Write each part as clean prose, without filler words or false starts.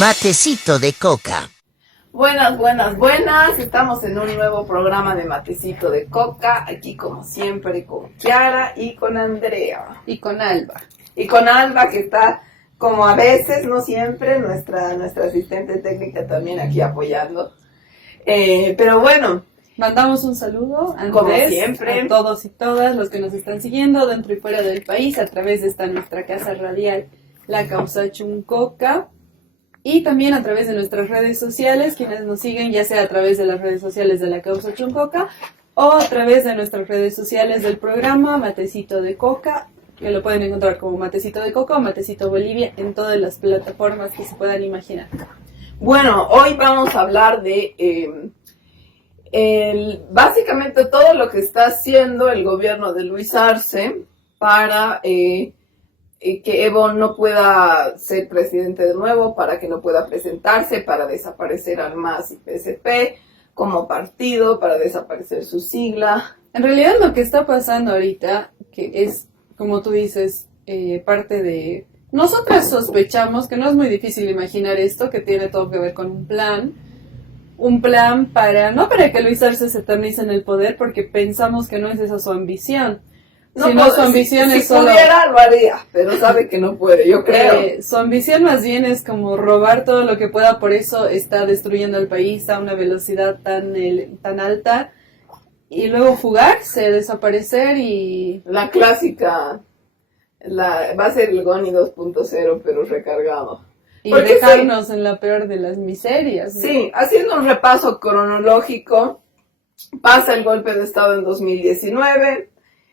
Matecito de coca. Buenas, buenas, buenas. Estamos en un nuevo programa de Matecito de Coca. Aquí como siempre con Kiara y con Andrea. Y con Alba. Y con Alba, que está como a veces, no siempre, nuestra asistente técnica también aquí apoyando. Pero bueno. Mandamos un saludo como siempre a todos y todas los que nos están siguiendo dentro y fuera del país a través de esta nuestra casa radial, La Causa Chuncoca. Y también a través de nuestras redes sociales, quienes nos siguen, ya sea a través de las redes sociales de La Causa Chuncoca o a través de nuestras redes sociales del programa Matecito de Coca, que lo pueden encontrar como Matecito de Coca o Matecito Bolivia en todas las plataformas que se puedan imaginar. Bueno, hoy vamos a hablar de básicamente todo lo que está haciendo el gobierno de Luis Arce para que Evo no pueda ser presidente de nuevo, para que no pueda presentarse, para desaparecer al MAS y PSP como partido, para desaparecer su sigla. En realidad lo que está pasando ahorita, que es, como tú dices, parte de... Nosotras sospechamos que no es muy difícil imaginar esto, que tiene todo que ver con un plan para, no para que Luis Arce se eternice en el poder, porque pensamos que no es esa su ambición. No, sino su ambición es solo... Si pudiera, lo haría, pero sabe que no puede, yo creo. Su ambición más bien es como robar todo lo que pueda, por eso está destruyendo el país a una velocidad tan alta, y luego fugarse, desaparecer y... La clásica, va a ser el Goni 2.0, pero recargado. Y dejarnos en la peor de las miserias, ¿no? Sí, haciendo un repaso cronológico, pasa el golpe de Estado en 2019,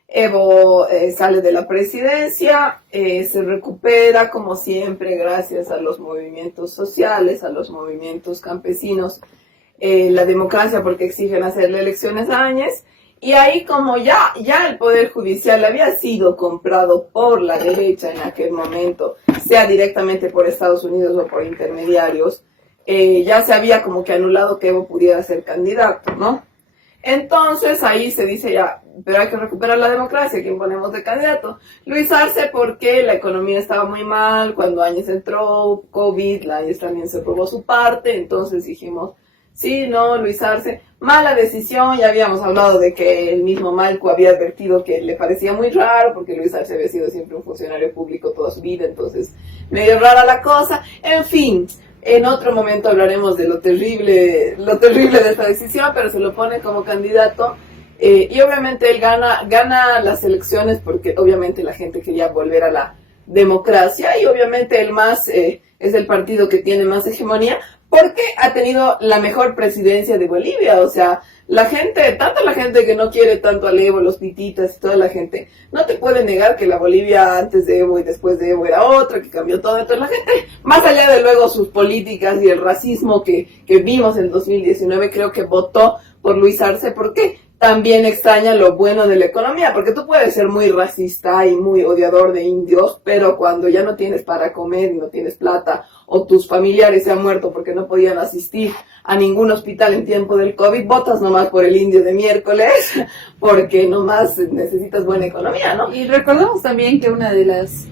Evo sale de la presidencia, se recupera como siempre gracias a los movimientos sociales, a los movimientos campesinos, la democracia porque exigen hacerle elecciones a Áñez, y ahí como ya el Poder Judicial había sido comprado por la derecha en aquel momento, sea directamente por Estados Unidos o por intermediarios, ya se había como que anulado que Evo pudiera ser candidato, ¿no? Entonces ahí se dice ya, pero hay que recuperar la democracia, ¿quién ponemos de candidato? Luis Arce, porque la economía estaba muy mal, cuando Áñez entró, COVID, la Áñez también se robó su parte, entonces dijimos, sí, no, Luis Arce, mala decisión, ya habíamos hablado de que el mismo Malco había advertido que le parecía muy raro, porque Luis Arce había sido siempre un funcionario público toda su vida, entonces medio rara la cosa, en fin. En otro momento hablaremos de lo terrible de esta decisión, pero se lo pone como candidato y obviamente él gana las elecciones porque obviamente la gente quería volver a la democracia y obviamente el MAS es el partido que tiene más hegemonía porque ha tenido la mejor presidencia de Bolivia, o sea, tanto la gente que no quiere tanto al Evo, los pititas y toda la gente, no te puede negar que la Bolivia antes de Evo y después de Evo era otra, que cambió todo. Entonces la gente, más allá de luego sus políticas y el racismo que vimos en 2019, creo que votó por Luis Arce porque también extraña lo bueno de la economía, porque tú puedes ser muy racista y muy odiador de indios, pero cuando ya no tienes para comer y no tienes plata, o tus familiares se han muerto porque no podían asistir a ningún hospital en tiempo del COVID, votas nomás por el indio de miércoles, porque nomás necesitas buena economía, ¿no? Y recordemos también que una de las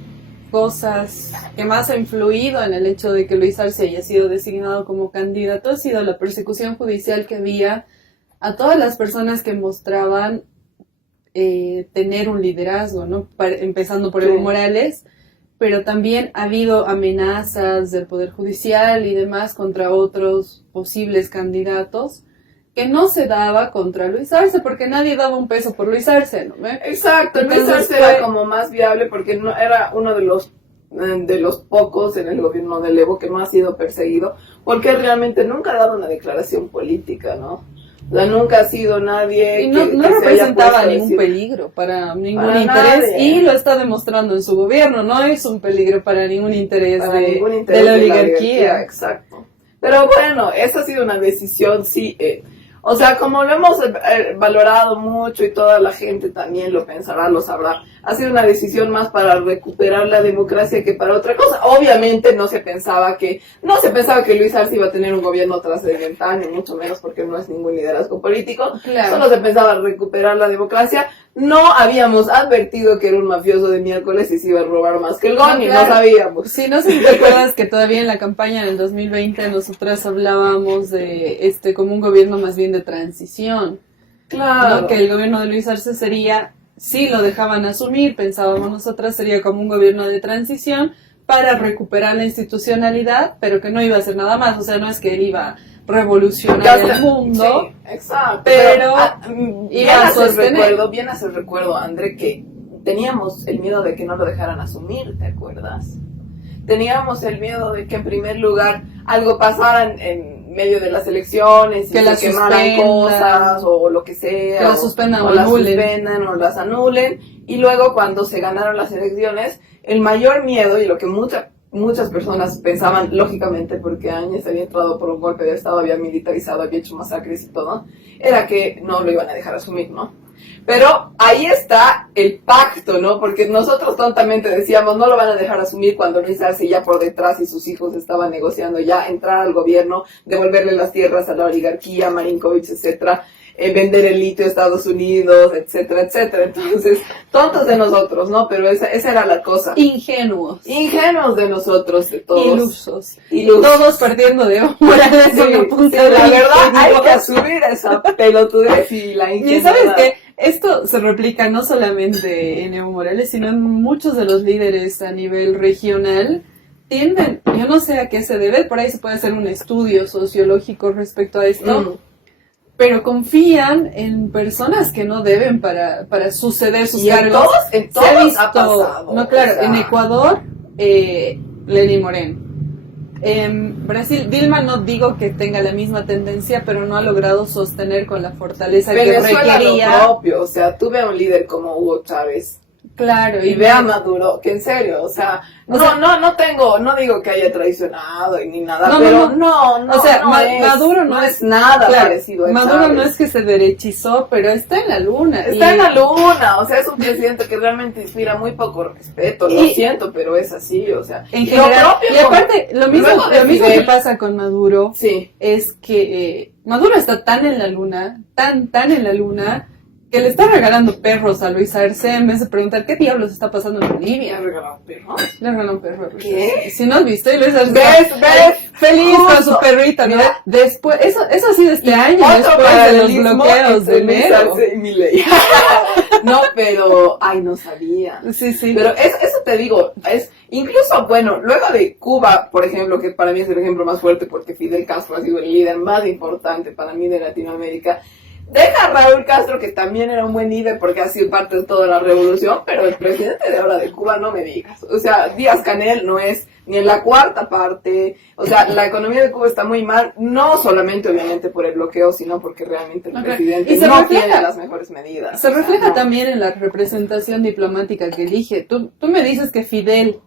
cosas que más ha influido en el hecho de que Luis Arce haya sido designado como candidato ha sido la persecución judicial que había a todas las personas que mostraban tener un liderazgo, ¿no? Empezando por Evo Morales, pero también ha habido amenazas del Poder Judicial y demás contra otros posibles candidatos que no se daba contra Luis Arce, porque nadie daba un peso por Luis Arce, ¿no? Exacto, Luis Arce era como más viable porque no era uno de los pocos en el gobierno de Evo que no ha sido perseguido, porque realmente nunca ha dado una declaración política, ¿no? O sea, nunca ha sido nadie y no representaba ningún peligro para ningún interés nadie. Y lo está demostrando en su gobierno, no es un peligro para ningún interés, de la oligarquía. Exacto. Pero bueno, esa ha sido una decisión, sí, o sea, como lo hemos valorado mucho y toda la gente también lo pensará, lo sabrá, ha sido una decisión más para recuperar la democracia que para otra cosa. Obviamente no se pensaba que Luis Arce iba a tener un gobierno trascendental, ni mucho menos porque no es ningún liderazgo político. Claro. Solo se pensaba recuperar la democracia. No habíamos advertido que era un mafioso de miércoles y se iba a robar más que el Goni, no sabíamos. Sí, no sé si te acuerdas que todavía en la campaña del 2020 nosotras hablábamos de como un gobierno más bien de transición. Claro. ¿No? Que el gobierno de Luis Arce sería, si lo dejaban asumir, pensábamos nosotras, sería como un gobierno de transición para recuperar la institucionalidad, pero que no iba a hacer nada más. O sea, no es que él iba a revolucionar el mundo, sí, exacto. pero iba a sostener. Bien hace recuerdo, André, que teníamos el miedo de que no lo dejaran asumir, ¿te acuerdas? Teníamos el miedo de que en primer lugar algo pasara en medio de las elecciones y que se quemaran cosas o lo que sea, que las suspendan o las suspendan o las anulen, y luego cuando se ganaron las elecciones, el mayor miedo y lo que muchas personas pensaban, lógicamente, porque Áñez había entrado por un golpe de estado, había militarizado, había hecho masacres y todo, era que no lo iban a dejar asumir, ¿no? Pero ahí está el pacto, ¿no? Porque nosotros tontamente decíamos, no lo van a dejar asumir cuando Luis Arce ya por detrás y sus hijos estaban negociando ya entrar al gobierno, devolverle las tierras a la oligarquía, Marinkovic, etcétera, vender el litio a Estados Unidos, etcétera, etcétera. Entonces, tontos de nosotros, ¿no? Pero esa era la cosa. Ingenuos de nosotros, de todos. Ilusos. Todos perdiendo de Morales sí, una punta sí, de la verdad hay que asumir esa pelotudez y la ingenuidad. Y ¿sabes qué? Esto se replica no solamente en Evo Morales, sino en muchos de los líderes a nivel regional. Tienden, yo no sé a qué se debe, por ahí se puede hacer un estudio sociológico respecto a esto, pero confían en personas que no deben para suceder sus cargos. En todos ha pasado. No, claro, o sea, en Ecuador, Lenín Moreno. En Brasil, Dilma no digo que tenga la misma tendencia, pero no ha logrado sostener con la fortaleza Venezuela que requería. Lo propio, o sea, tuve a un líder como Hugo Chávez. Claro, y ve a Maduro, que en serio, o sea, no digo que haya traicionado ni nada, pero no, o sea, Maduro no es nada parecido a Maduro Chávez. No es que se derechizó, pero está en la luna. Está en la luna, o sea, es un presidente que realmente inspira muy poco respeto, lo siento, pero es así, o sea. En general, y aparte, lo mismo que pasa con Maduro, es que Maduro está tan en la luna, tan en la luna, que le está regalando perros a Luis Arce en vez de preguntar qué diablos está pasando en Bolivia. ¿Le ha regalado perros? Le regaló un perro a Luis ¿Qué? Arce. Si no has visto, y Luis Arce ¿Ves? feliz con su perrita, ¿no? Después, eso ha sido este año, después de los bloqueos de enero. Luis Arce y Milei. No, pero, no sabía. Sí. Pero eso te digo, incluso, bueno, luego de Cuba, por ejemplo, que para mí es el ejemplo más fuerte porque Fidel Castro ha sido el líder más importante para mí de Latinoamérica. Deja a Raúl Castro, que también era un buen líder porque ha sido parte de toda la revolución, pero el presidente de ahora de Cuba no me digas. O sea, Díaz-Canel no es ni en la cuarta parte. O sea, la economía de Cuba está muy mal, no solamente obviamente por el bloqueo, sino porque realmente el presidente no tiene las mejores medidas. Se refleja también en la representación diplomática que elige. Tú me dices que Fidel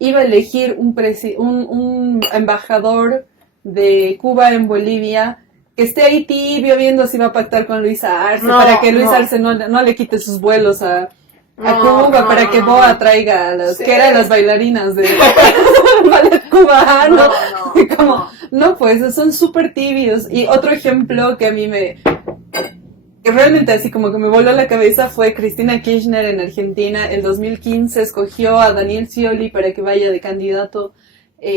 iba a elegir un embajador de Cuba en Bolivia que esté ahí tibio viendo si va a pactar con Luis Arce, para que Luis Arce no le quite sus vuelos a Cuba, para que Boa traiga a las bailarinas de ballet cubano. Pues son súper tibios. Y otro ejemplo que a mí que realmente así como que me voló la cabeza fue Cristina Kirchner en Argentina. En 2015 escogió a Daniel Scioli para que vaya de candidato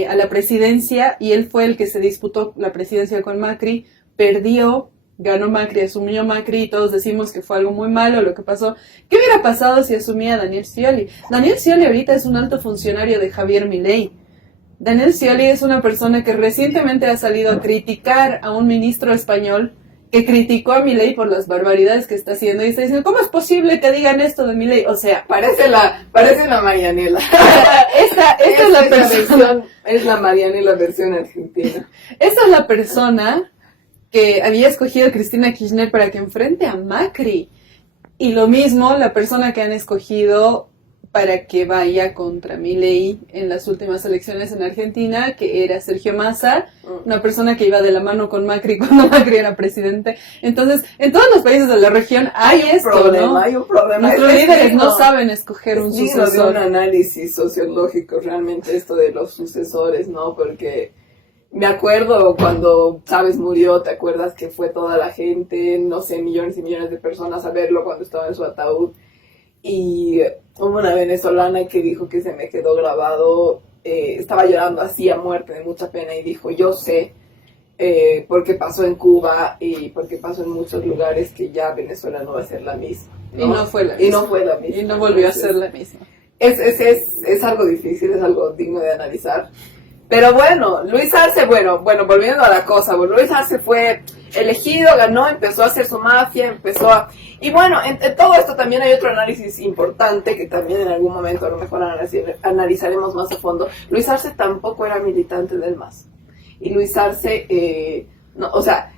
a la presidencia, y él fue el que se disputó la presidencia con Macri. Perdió, ganó Macri, asumió Macri, y todos decimos que fue algo muy malo lo que pasó. ¿Qué hubiera pasado si asumía Daniel Scioli? Daniel Scioli ahorita es un alto funcionario de Javier Milei. Daniel Scioli es una persona que recientemente ha salido a criticar a un ministro español que criticó a Milei por las barbaridades que está haciendo, y está diciendo, ¿cómo es posible que digan esto de Milei? O sea, parece la Marianela. Esta es la persona, es la Marianela versión argentina. Esa es la persona que había escogido a Cristina Kirchner para que enfrente a Macri. Y lo mismo, la persona que han escogido para que vaya contra Milei en las últimas elecciones en Argentina, que era Sergio Massa, una persona que iba de la mano con Macri cuando Macri era presidente. Entonces, en todos los países de la región hay esto, problema, ¿no? Hay un problema. Nuestros líderes no saben escoger un sucesor. De un análisis sociológico realmente esto de los sucesores, ¿no? Porque me acuerdo cuando Chávez murió, ¿te acuerdas que fue toda la gente, no sé, millones y millones de personas a verlo cuando estaba en su ataúd? Y hubo una venezolana que dijo que se me quedó grabado, estaba llorando así a muerte de mucha pena y dijo, yo sé, porque pasó en Cuba y porque pasó en muchos lugares que ya Venezuela no va a ser la misma, ¿no? Y no fue la misma. Y no fue la misma. Y no volvió a ser la misma. Es algo difícil, es algo digno de analizar. Pero bueno, Luis Arce, bueno, volviendo a la cosa, Luis Arce fue elegido, ganó, empezó a hacer su mafia, Y bueno, en todo esto también hay otro análisis importante que también en algún momento a lo mejor analizaremos más a fondo. Luis Arce tampoco era militante del MAS. Y Luis Arce, no, o sea,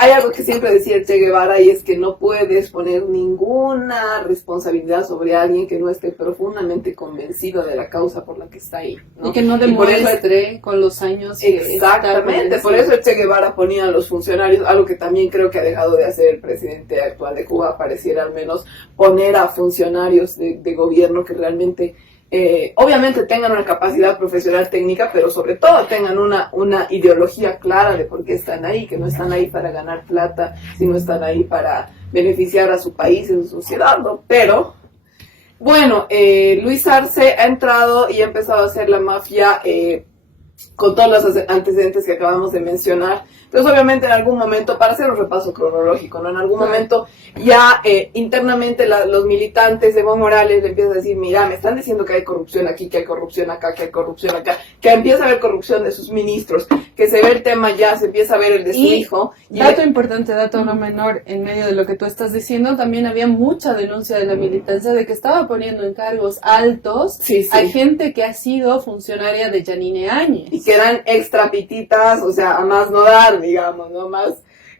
hay algo que siempre decía el Che Guevara y es que no puedes poner ninguna responsabilidad sobre alguien que no esté profundamente convencido de la causa por la que está ahí, ¿no? Y que no demuestre con los años. Exactamente, por eso el Che Guevara ponía a los funcionarios, algo que también creo que ha dejado de hacer el presidente actual de Cuba, pareciera al menos poner a funcionarios de gobierno que realmente obviamente tengan una capacidad profesional técnica, pero sobre todo tengan una ideología clara de por qué están ahí, que no están ahí para ganar plata, sino están ahí para beneficiar a su país y a su ciudad, ¿no? Pero, bueno, Luis Arce ha entrado y ha empezado a hacer la mafia con todos los antecedentes que acabamos de mencionar. Entonces, obviamente, en algún momento, para hacer un repaso cronológico, ¿no? En algún momento ya internamente los militantes de Evo Morales le empiezan a decir, mira, me están diciendo que hay corrupción aquí, que hay corrupción acá, que hay corrupción acá, que empieza a haber corrupción de sus ministros, que se ve el tema ya, se empieza a ver el de su hijo. Dato importante, dato no menor, en medio de lo que tú estás diciendo, también había mucha denuncia de la militancia de que estaba poniendo en cargos altos a gente que ha sido funcionaria de Yanine Áñez. Y que eran extra pititas, o sea, a más no dar, digamos, ¿no? Más...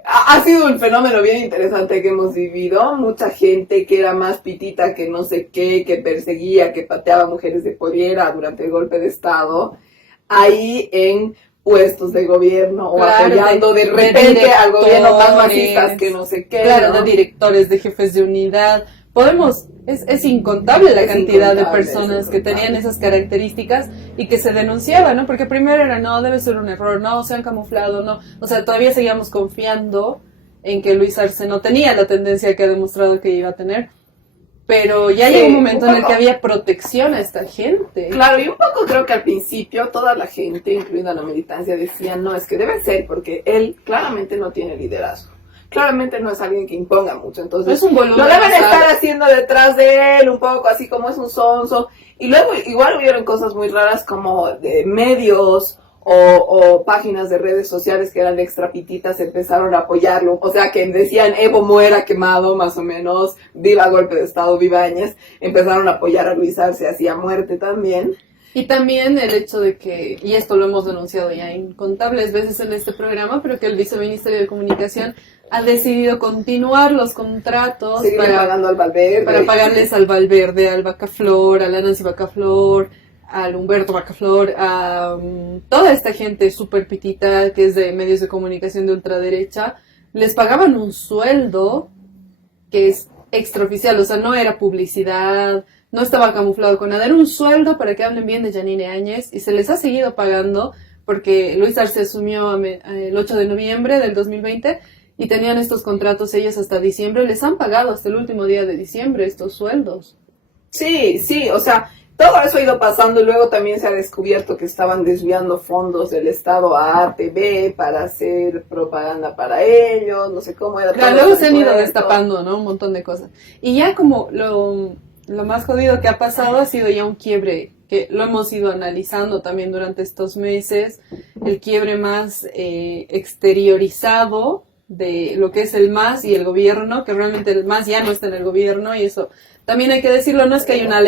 Ha sido un fenómeno bien interesante que hemos vivido. Mucha gente que era más pitita que no sé qué, que perseguía, que pateaba mujeres de pollera durante el golpe de Estado, ahí en puestos de gobierno o apoyando de repente al gobierno más masistas que no sé qué. Claro, ¿no? De directores, de jefes de unidad. Es incontable la cantidad de personas que tenían esas características y que se denunciaban, ¿no? Porque primero era, no, debe ser un error, no, se han camuflado, no. O sea, todavía seguíamos confiando en que Luis Arce no tenía la tendencia que ha demostrado que iba a tener. Pero ya llegó un momento en el que había protección a esta gente. Claro, y un poco creo que al principio toda la gente, incluida la militancia, decía, no, es que debe ser porque él claramente no tiene liderazgo. Claramente no es alguien que imponga mucho, entonces lo deben estar haciendo detrás de él un poco, así como es un sonso. Y luego igual hubieron cosas muy raras como de medios o páginas de redes sociales que eran extra pititas, empezaron a apoyarlo, o sea que decían Evo muera quemado, más o menos, viva golpe de Estado, viva Áñez, empezaron a apoyar a Luis Arce, hacía muerte también. Y también el hecho de que, y esto lo hemos denunciado ya incontables veces en este programa, pero que el Viceministerio de Comunicación ha decidido continuar los contratos pagando al Valverde, para pagarles al Valverde, al Bacaflor, a la Nancy Bacaflor, al Humberto Bacaflor, a toda esta gente súper pitita que es de medios de comunicación de ultraderecha. Les pagaban un sueldo que es extraoficial, o sea, no era publicidad, no estaba camuflado con nada, era un sueldo para que hablen bien de Yanine Áñez y se les ha seguido pagando porque Luis Arce asumió el 8 de noviembre del 2020 y tenían estos contratos ellos hasta diciembre, les han pagado hasta el último día de diciembre estos sueldos. Sí, o sea, todo eso ha ido pasando y luego también se ha descubierto que estaban desviando fondos del Estado a ATV para hacer propaganda para ellos, no sé cómo era. Claro, luego se han ido destapando, ¿no? Un montón de cosas. Y ya como lo más jodido que ha pasado ha sido ya un quiebre, que lo hemos ido analizando también durante estos meses, el quiebre más exteriorizado de lo que es el MAS y el gobierno, que realmente el MAS ya no está en el gobierno y eso también hay que decirlo, no es que hay una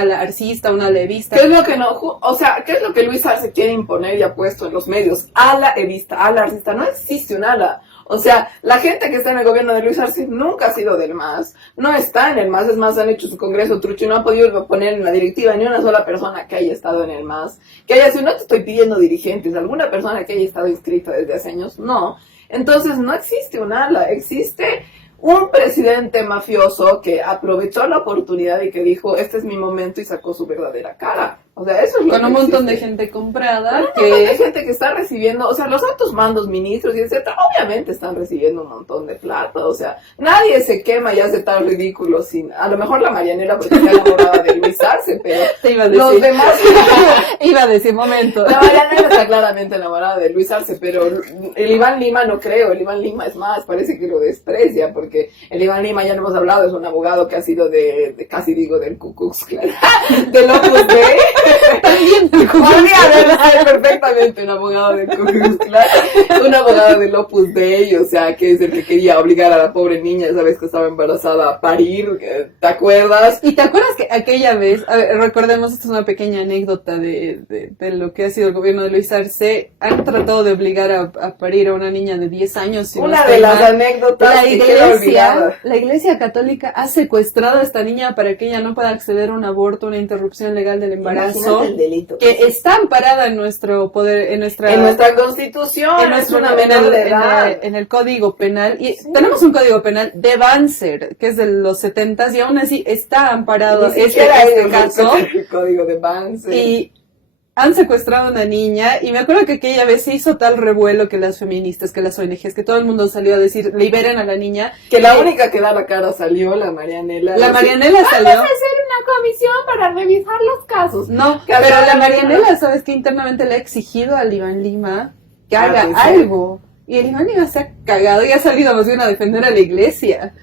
alarcista, una levista. ¿Qué es lo que no, o sea, qué es lo que Luis Arce quiere imponer y ha puesto en los medios? Ala evista, ala arcista, no existe un ala. O sea, la gente que está en el gobierno de Luis Arce nunca ha sido del MAS, no está en el MAS, es más, han hecho su congreso trucho y no han podido poner en la directiva ni una sola persona que haya estado en el MAS, que haya sido, no te estoy pidiendo dirigentes, alguna persona que haya estado inscrita desde hace años, no. Entonces no existe un ala, existe un presidente mafioso que aprovechó la oportunidad y que dijo, este es mi momento y sacó su verdadera cara. O sea, eso es lo con que un montón de existe. gente comprada Un montón de gente que está recibiendo, o sea, los altos mandos, ministros y etcétera, obviamente están recibiendo un montón de plata, o sea, nadie se quema y hace tan ridículo sin, a lo mejor la Marianela porque está enamorada de Luis Arce, pero te iba a decir. los demás, Iba a decir, momento. la Marianela está claramente enamorada de Luis Arce, pero el Iván Lima no creo, el Iván Lima es más, parece que lo desprecia, porque el Iván Lima, ya lo hemos hablado, es un abogado que ha sido de casi digo del Ku Klux Klan, del Opus Dei. También Podría haber sido perfectamente un abogado del Ku Klux Klan, un abogado del Opus Dei, o sea, que es el que quería obligar a la pobre niña, sabes que estaba embarazada, a parir, ¿te acuerdas? ¿Y te acuerdas que aquella vez, a ver, recordemos, esta es una pequeña anécdota de lo que ha sido el gobierno de Luis Arce, han tratado de obligar a parir a una niña de 10 años. Si Una no de estoy las mal. anécdotas que queda olvidada. La iglesia católica ha secuestrado a esta niña para que ella no pueda acceder a un aborto, una interrupción legal del embarazo, Imagínate el delito. que está amparada en nuestro poder, en nuestra constitución, en es nuestro, una menor de edad. en el código penal, y tenemos un código penal de Banzer, que es de los 70s, y aún así está amparado Ni siquiera este ellos caso, respetan el código de Banzer. y han secuestrado a una niña, y me acuerdo que aquella vez se hizo tal revuelo que las feministas, que las ONGs, que todo el mundo salió a decir, liberen a la niña. Que la única que da la cara salió, la Marianela. La Marianela salió. Vamos a hacer una comisión para revisar los casos. No, Que pero acá la Marianela, ¿sabes que internamente le ha exigido al Iván Lima que haga sí. algo? Y el Iván Lima se ha cagado y ha salido más bien a defender a la iglesia.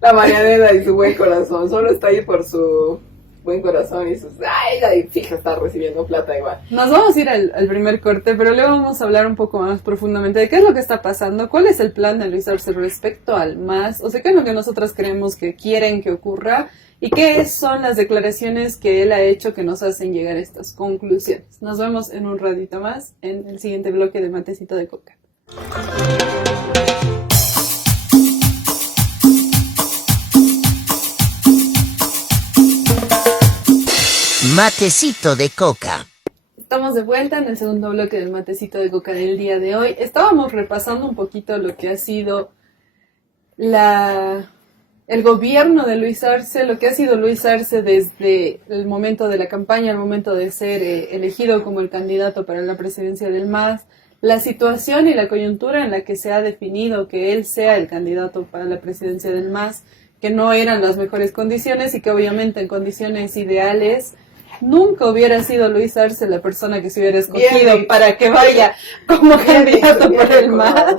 La Marianela y su buen corazón, solo está ahí por su buen corazón y sus... Ay, ella fija está recibiendo plata igual. Nos vamos a ir al primer corte, pero luego vamos a hablar un poco más profundamente de qué es lo que está pasando, cuál es el plan de Luis Arce respecto al MAS, o sea, qué es lo que nosotras creemos que quieren que ocurra y qué son las declaraciones que él ha hecho que nos hacen llegar a estas conclusiones. Nos vemos en un ratito más en el siguiente bloque de Matecito de Coca. Matecito de coca. Estamos de vuelta en el segundo bloque del Matecito de Coca del día de hoy. Estábamos repasando un poquito lo que ha sido el gobierno de Luis Arce, lo que ha sido Luis Arce desde el momento de la campaña, el momento de ser elegido como el candidato para la presidencia del MAS, la situación y la coyuntura en la que se ha definido que él sea el candidato para la presidencia del MAS, que no eran las mejores condiciones y que obviamente en condiciones ideales nunca hubiera sido Luis Arce la persona que se hubiera escogido para que vaya como candidato por el MAS.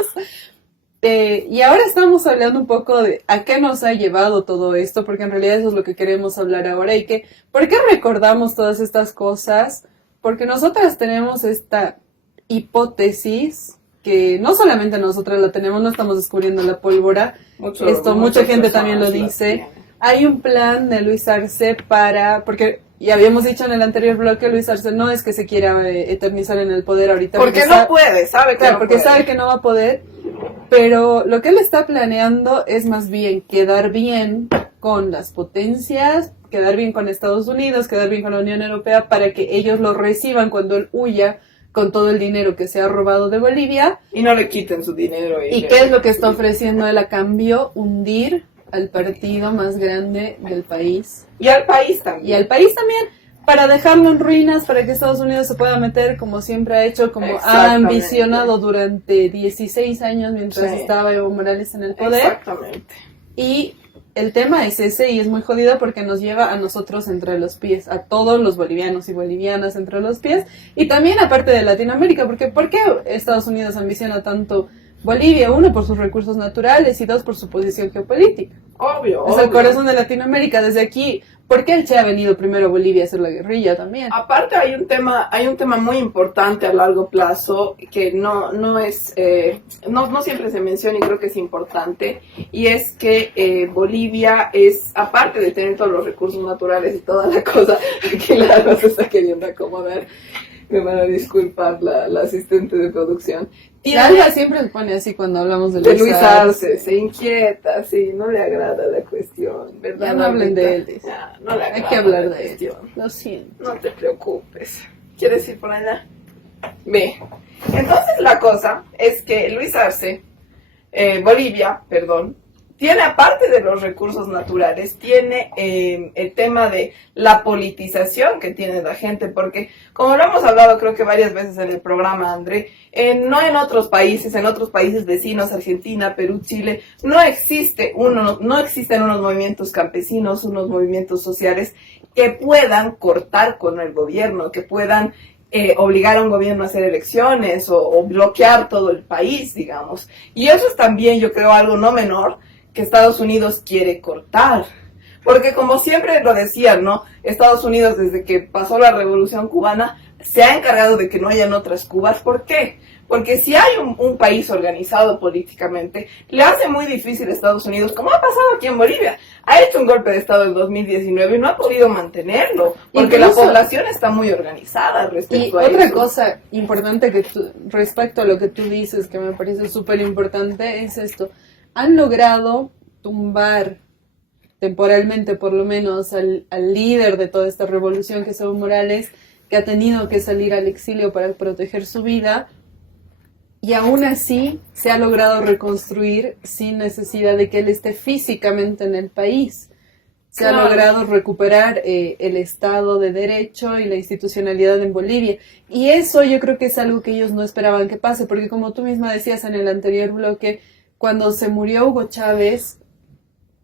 Y ahora estamos hablando un poco de a qué nos ha llevado todo esto, porque en realidad eso es lo que queremos hablar ahora. Y que, ¿por qué recordamos todas estas cosas? Porque nosotras tenemos esta hipótesis que no solamente nosotras la tenemos, no estamos descubriendo la pólvora. Mucha gente también lo dice. Hay un plan de Luis Arce porque ya habíamos dicho en el anterior bloque, Luis Arce no es que se quiera eternizar en el poder ahorita. Porque no puede, sabe que no porque puede. sabe que no va a poder. Pero lo que él está planeando es más bien quedar bien con las potencias, quedar bien con Estados Unidos, quedar bien con la Unión Europea para que ellos lo reciban cuando él huya con todo el dinero que se ha robado de Bolivia. Y no le quiten su dinero. ¿Y qué es lo que está ofreciendo él a cambio? Hundir al partido más grande del país. Y al país también. Y al país también, para dejarlo en ruinas, para que Estados Unidos se pueda meter como siempre ha hecho, como ha ambicionado durante 16 años mientras estaba Evo Morales en el poder. Exactamente. Y el tema es ese y es muy jodido porque nos lleva a nosotros entre los pies, a todos los bolivianos y bolivianas entre los pies, y también aparte de Latinoamérica, porque ¿por qué Estados Unidos ambiciona tanto Bolivia? Uno, por sus recursos naturales y dos, por su posición geopolítica. Obvio. Es el corazón de Latinoamérica. Desde aquí, ¿por qué el Che ha venido primero a Bolivia a hacer la guerrilla también? Aparte hay un tema muy importante a largo plazo que no siempre se menciona y creo que es importante, y es que Bolivia es, aparte de tener todos los recursos naturales y toda la cosa que la se está queriendo acomodar, Me van a disculpar la asistente de producción. Alba siempre se pone así cuando hablamos de Luis Arce. Se inquieta, sí, no le agrada la cuestión, ¿verdad? Ya no hablen de él. Ya, no le agrada. Hay que hablar la de cuestión. él. Lo siento. No te preocupes. ¿Quieres ir por allá? Ve. Entonces la cosa es que Luis Arce, Bolivia, perdón, tiene, aparte de los recursos naturales, tiene el tema de la politización que tiene la gente, porque como lo hemos hablado creo que varias veces en el programa, André, no en otros países vecinos, Argentina, Perú, Chile, no existen unos movimientos campesinos, unos movimientos sociales que puedan cortar con el gobierno, que puedan obligar a un gobierno a hacer elecciones o bloquear todo el país, digamos. Y eso es también, yo creo, algo no menor que Estados Unidos quiere cortar. Porque como siempre lo decían, ¿no? Estados Unidos, desde que pasó la Revolución Cubana, se ha encargado de que no hayan otras Cubas. ¿Por qué? Porque si hay un país organizado políticamente, le hace muy difícil a Estados Unidos, como ha pasado aquí en Bolivia. Ha hecho un golpe de Estado en 2019 y no ha podido mantenerlo, porque la población está muy organizada respecto a eso. Y otra cosa importante respecto a lo que tú dices, que me parece súper importante, es esto. Han logrado tumbar temporalmente, por lo menos, al líder de toda esta revolución, que es Evo Morales, que ha tenido que salir al exilio para proteger su vida, y aún así se ha logrado reconstruir sin necesidad de que él esté físicamente en el país. Se ha logrado recuperar el Estado de Derecho y la institucionalidad en Bolivia. Y eso yo creo que es algo que ellos no esperaban que pase, porque como tú misma decías en el anterior bloque, cuando se murió Hugo Chávez,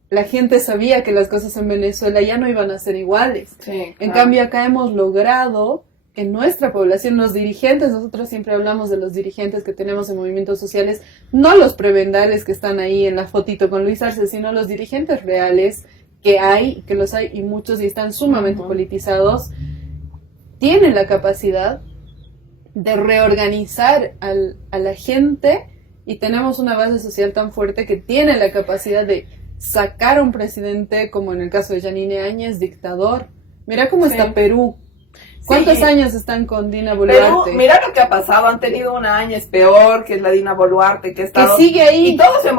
la gente sabía que las cosas en Venezuela ya no iban a ser iguales. Sí, claro. En cambio, acá hemos logrado que nuestra población, los dirigentes, nosotros siempre hablamos de los dirigentes que tenemos en movimientos sociales, no los prebendales que están ahí en la fotito con Luis Arce, sino los dirigentes reales que los hay y muchos y están sumamente politizados, tienen la capacidad de reorganizar a la gente, y tenemos una base social tan fuerte que tiene la capacidad de sacar a un presidente, como en el caso de Yanine Áñez, dictador. Mira cómo está Perú. ¿Cuántos años están con Dina Boluarte? Perú, mira lo que ha pasado, han tenido una Áñez peor, que es la Dina Boluarte, que sigue ahí. Y todos en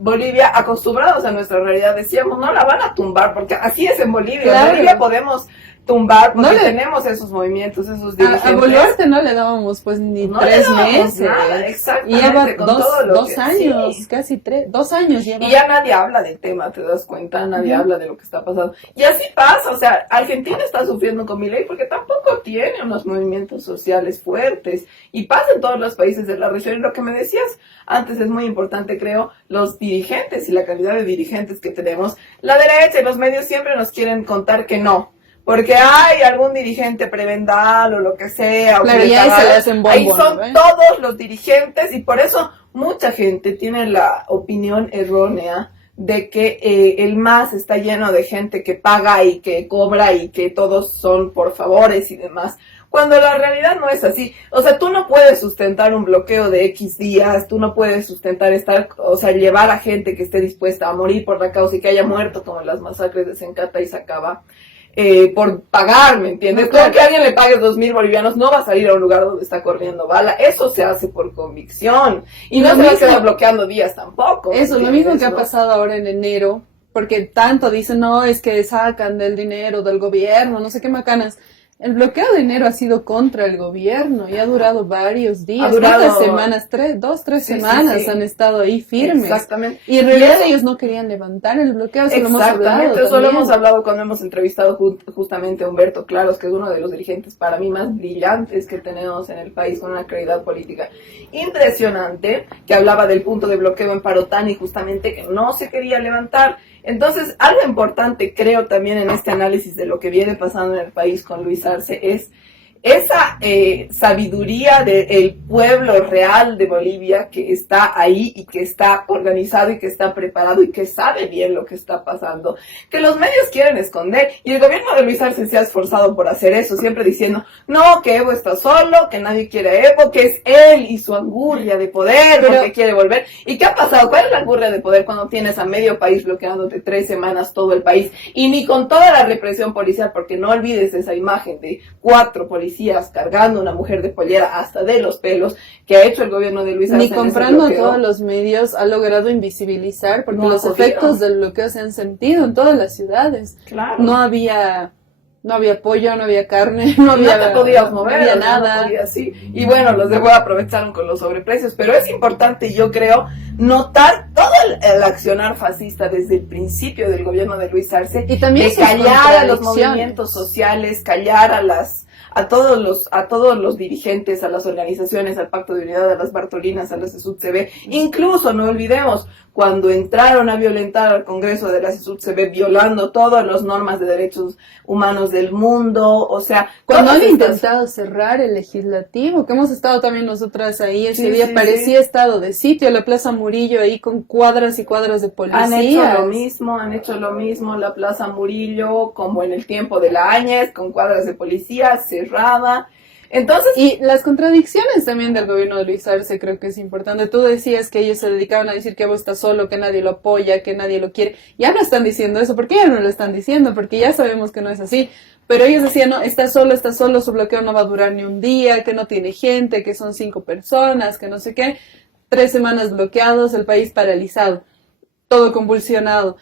Bolivia, acostumbrados a nuestra realidad, decíamos, no la van a tumbar, porque así es en Bolivia. Claro. En Bolivia podemos tumbar, porque tenemos esos movimientos, esos dirigentes. A Boluarte no le dábamos pues ni 3 meses. Nada, exactamente. Y lleva con dos años, sí. Casi 3, 2 años lleva. Y ya nadie habla del tema, te das cuenta, nadie habla de lo que está pasando. Y así pasa, o sea, Argentina está sufriendo con Milei porque tampoco tiene unos movimientos sociales fuertes. Y pasa en todos los países de la región. Y lo que me decías antes es muy importante, creo, los dirigentes y la calidad de dirigentes que tenemos. La derecha y los medios siempre nos quieren contar que no. Porque hay algún dirigente prebendal o lo que sea. Claro, y ahí se le hacen bombón, ahí son todos los dirigentes, y por eso mucha gente tiene la opinión errónea de que el MAS está lleno de gente que paga y que cobra y que todos son por favores y demás. Cuando la realidad no es así. O sea, tú no puedes sustentar un bloqueo de X días, tú no puedes sustentar llevar a gente que esté dispuesta a morir por la causa y que haya muerto, como en las masacres de Sencata y Sacaba. Por pagar, ¿me entiendes? No, claro. Como que a alguien le pagues 2,000 bolivianos, no va a salir a un lugar donde está corriendo bala. Eso se hace por convicción. Y no se va a quedar bloqueando días tampoco. Eso, lo mismo que ha pasado ahora en enero, porque tanto dicen, no, es que sacan del dinero del gobierno, no sé qué macanas. El bloqueo de enero ha sido contra el gobierno y ha durado varios días. ¿Cuántas semanas? 3 semanas sí. Han estado ahí firmes. Exactamente. Y en realidad ellos no querían levantar el bloqueo, eso lo hemos hablado. Eso lo hemos hablado cuando hemos entrevistado justamente a Humberto Claros, que es uno de los dirigentes para mí más brillantes que tenemos en el país, con una calidad política impresionante, que hablaba del punto de bloqueo en Parotán y justamente que no se quería levantar. Entonces, algo importante creo también en este análisis de lo que viene pasando en el país con Luis Arce es esa sabiduría del pueblo real de Bolivia que está ahí y que está organizado y que está preparado y que sabe bien lo que está pasando, que los medios quieren esconder, y el gobierno de Luis Arce se ha esforzado por hacer eso, siempre diciendo, no, que Evo está solo, que nadie quiere a Evo, que es él y su angurria de poder, porque quiere volver. ¿Y qué ha pasado? ¿Cuál es la angurria de poder cuando tienes a medio país bloqueándote 3 semanas todo el país? Y ni con toda la represión policial, porque no olvides esa imagen de 4 policías policías cargando una mujer de pollera hasta de los pelos, que ha hecho el gobierno de Luis Arce. Ni comprando a todos los medios ha logrado invisibilizar, porque los efectos del bloqueo se han sentido en todas las ciudades. Claro. No había pollo, no había carne, no te podías mover, no había nada. No podías, sí. Y bueno, los de Huevo aprovecharon con los sobreprecios, pero es importante, yo creo, notar todo el accionar fascista desde el principio del gobierno de Luis Arce, y también de callar a los movimientos sociales, callar a todos los dirigentes, a las organizaciones, al Pacto de Unidad, a las Bartolinas, a las CSUD-CB. Incluso, no olvidemos, cuando entraron a violentar al Congreso de la CSUD-CB, violando todas las normas de derechos humanos del mundo, o sea... Cuando han intentado cerrar el legislativo, que hemos estado también nosotras ahí, ese día parecía estado de sitio, la Plaza Murillo ahí con cuadras y cuadras de policías. Han hecho lo mismo, la Plaza Murillo, como en el tiempo de la Áñez, con cuadras de policías, cerrada. Entonces, y las contradicciones también del gobierno de Luis Arce creo que es importante. Tú decías que ellos se dedicaban a decir que Evo está solo, que nadie lo apoya, que nadie lo quiere. Ya no están diciendo eso. ¿Por qué ya no lo están diciendo? Porque ya sabemos que no es así. Pero ellos decían, no, está solo, su bloqueo no va a durar ni un día, que no tiene gente, que son 5 personas, que no sé qué. 3 semanas bloqueados, el país paralizado, todo convulsionado.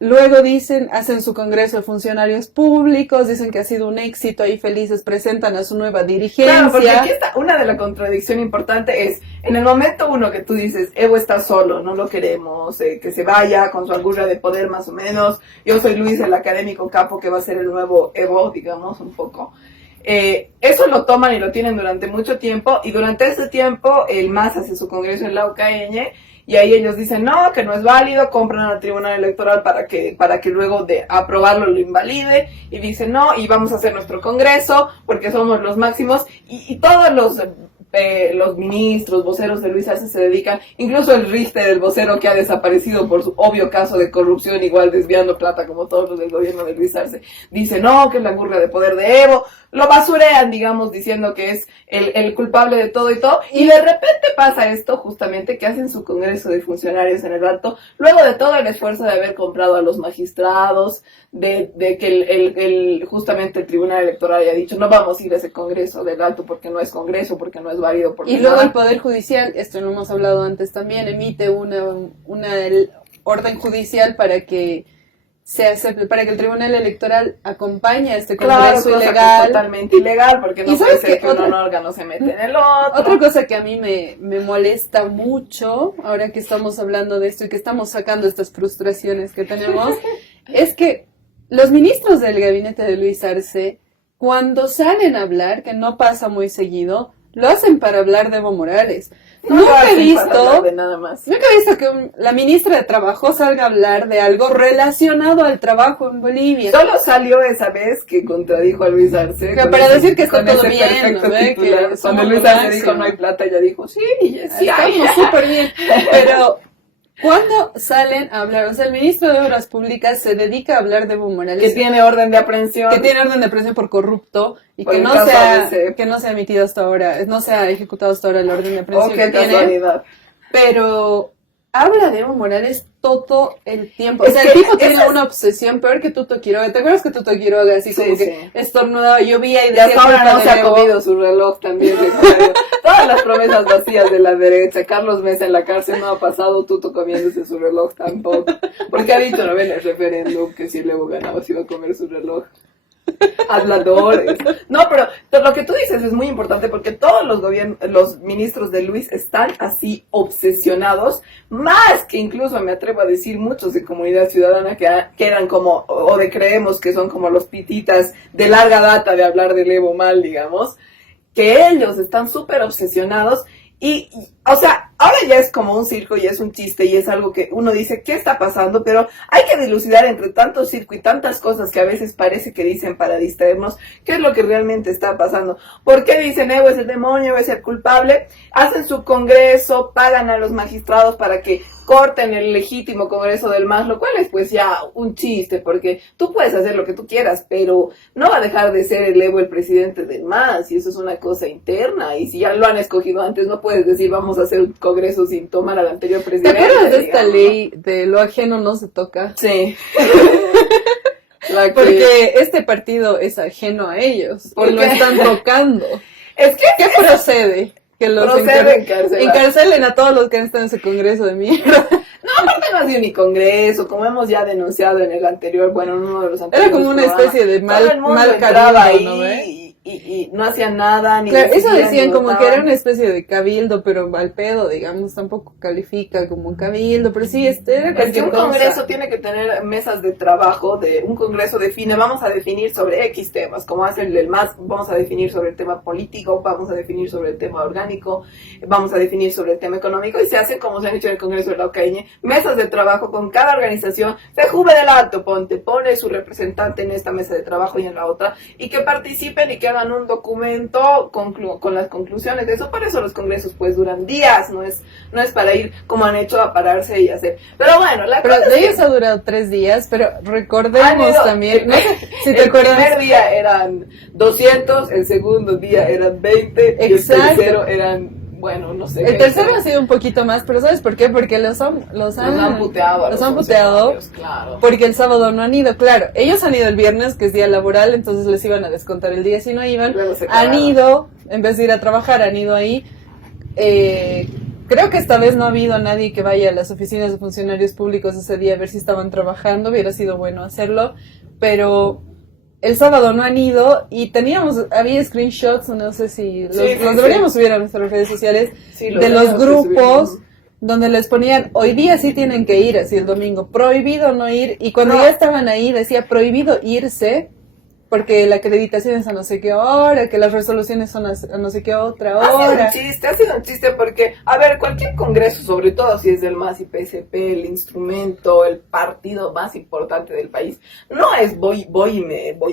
Luego dicen, hacen su congreso de funcionarios públicos, dicen que ha sido un éxito, ahí felices presentan a su nueva dirigencia. Claro, porque aquí está una de las contradicciones importantes es, en el momento uno que tú dices, Evo está solo, no lo queremos, que se vaya con su angurria de poder más o menos, yo soy Luis, el académico capo que va a ser el nuevo Evo, digamos, un poco. Eso lo toman y lo tienen durante mucho tiempo, y durante ese tiempo el MAS hace su congreso en la UKN, y ahí ellos dicen, no, que no es válido, compran al Tribunal Electoral para que luego de aprobarlo lo invalide, y dicen, no, y vamos a hacer nuestro congreso, porque somos los máximos, y todos los ministros, voceros de Luis Arce se dedican, incluso el riste del vocero que ha desaparecido por su obvio caso de corrupción, igual desviando plata como todos los del gobierno de Luis Arce, dice, no, que es la burla de poder de Evo, lo basurean, digamos, diciendo que es el culpable de todo y todo, y de repente pasa esto justamente que hacen su congreso de funcionarios en el Alto, luego de todo el esfuerzo de haber comprado a los magistrados, de que justamente el Tribunal Electoral haya dicho, no vamos a ir a ese congreso del Alto porque no es congreso, porque no es válido. Y luego el Poder Judicial, esto lo hemos hablado antes también, emite una orden judicial para que para que el Tribunal Electoral acompañe a este congreso ilegal. Que es totalmente ilegal, porque no puede ser que un órgano se mete en el otro. Otra cosa que a mí me molesta mucho, ahora que estamos hablando de esto y que estamos sacando estas frustraciones que tenemos, es que los ministros del gabinete de Luis Arce, cuando salen a hablar, que no pasa muy seguido, lo hacen para hablar de Evo Morales. Nunca he visto que la ministra de Trabajo salga a hablar de algo relacionado al trabajo en Bolivia. Solo salió esa vez que contradijo a Luis Arce. Para decir que está todo bien, ¿no? Cuando Luis Arce dijo no hay plata, ella dijo sí, estamos súper bien. Pero ¿cuándo salen a hablar? O sea, el ministro de Obras Públicas se dedica a hablar de Evo Morales. Que tiene orden de aprehensión. Que tiene orden de aprehensión por corrupto y que no se ha emitido hasta ahora, no se ha ejecutado hasta ahora el orden de aprehensión que tiene. Pero habla de Evo Morales todo el tiempo. O sea, el tipo tiene una obsesión peor que Tuto Quiroga. ¿Te acuerdas que Tuto Quiroga así como que estornudaba, llovía y decía ahora no se ha comido su reloj también? Todas las promesas vacías de la derecha. Carlos Mesa en la cárcel no ha pasado, Tuto comiéndose su reloj tampoco. Porque ha dicho, no ven el referéndum, que si el Evo ganaba se iba a comer su reloj. Habladores. No, pero lo que tú dices es muy importante porque todos los ministros de Luis están así obsesionados, más que incluso me atrevo a decir muchos de Comunidad Ciudadana que eran como, o de creemos que son como los pititas de larga data de hablar del Evo mal, digamos, que ellos están súper obsesionados y, o sea, ahora ya es como un circo y es un chiste y es algo que uno dice, ¿qué está pasando? Pero hay que dilucidar entre tanto circo y tantas cosas que a veces parece que dicen para distraernos, ¿qué es lo que realmente está pasando? ¿Por qué dicen, Evo es el demonio, es el culpable? Hacen su congreso, pagan a los magistrados para que corten el legítimo congreso del MAS, lo cual es pues ya un chiste, porque tú puedes hacer lo que tú quieras, pero no va a dejar de ser el Evo el presidente del MAS, y eso es una cosa interna, y si ya lo han escogido antes, no puedes decir vamos a hacer un congreso sin tomar al anterior presidente. ¿Te acuerdas de esta ley de lo ajeno no se toca? Sí. Porque este partido es ajeno a ellos. ¿Por Y lo qué? están tocando. Es que ¿Qué procede? Que los encarcelen a todos los que han estado en ese congreso de mierda. No, aparte no ha sido ni congreso, como hemos ya denunciado en el anterior, bueno, en uno de los anteriores. Era como una programas, especie de todo el mundo mal entraba cabildo, ahí ¿no ve? y no hacían nada, ni Claro, eso decidían, decían ni como que votaban. era una especie de cabildo, pero al pedo, digamos, tampoco califica como un cabildo, pero sí, era Es que cualquier un cosa. congreso tiene que tener mesas de trabajo, un congreso define, vamos a definir sobre X temas, como hace el MAS, vamos a definir sobre el tema político, vamos a definir sobre el tema orgánico, vamos a definir sobre el tema económico, y se hace como se han hecho en el Congreso de la Ucrania, mesas de trabajo con cada organización, Juve del Alto, pone su representante en esta mesa de trabajo y en la otra, y que participen y que hagan un documento con las conclusiones de eso. Por eso los congresos pues duran días, no es para ir como han hecho a pararse y hacer. Pero bueno, Pero cosa de es ellos ha durado 3 días, pero recordemos ido- también, no sé si te el acuerdas. primer día eran 200, el segundo día eran 20 y el Exacto. tercero eran, bueno, no sé. El tercero ha sido un poquito más, pero ¿sabes por qué? Porque los han puteado. a los los han puteado. funcionarios, claro. Porque el sábado no han ido, claro, ellos han ido el viernes, que es día laboral, entonces les iban a descontar el día si no iban. Luego se Han quedaron. ido, en vez de ir a trabajar, han ido ahí. Creo que esta vez no ha habido nadie que vaya a las oficinas de funcionarios públicos ese día a ver si estaban trabajando, hubiera sido bueno hacerlo, pero el sábado no han ido y había screenshots, no sé si los deberíamos subir a nuestras redes sociales, Sí, de los deberíamos grupos subir. donde les ponían, hoy día sí tienen que ir, así el domingo, prohibido no ir, y cuando No. ya estaban ahí decía prohibido irse, porque la acreditación es a no sé qué hora, que las resoluciones son a no sé qué otra hora. Ha sido un chiste porque, a ver, cualquier congreso, sobre todo si es del MAS y PSP, el instrumento, el partido más importante del país, no es voy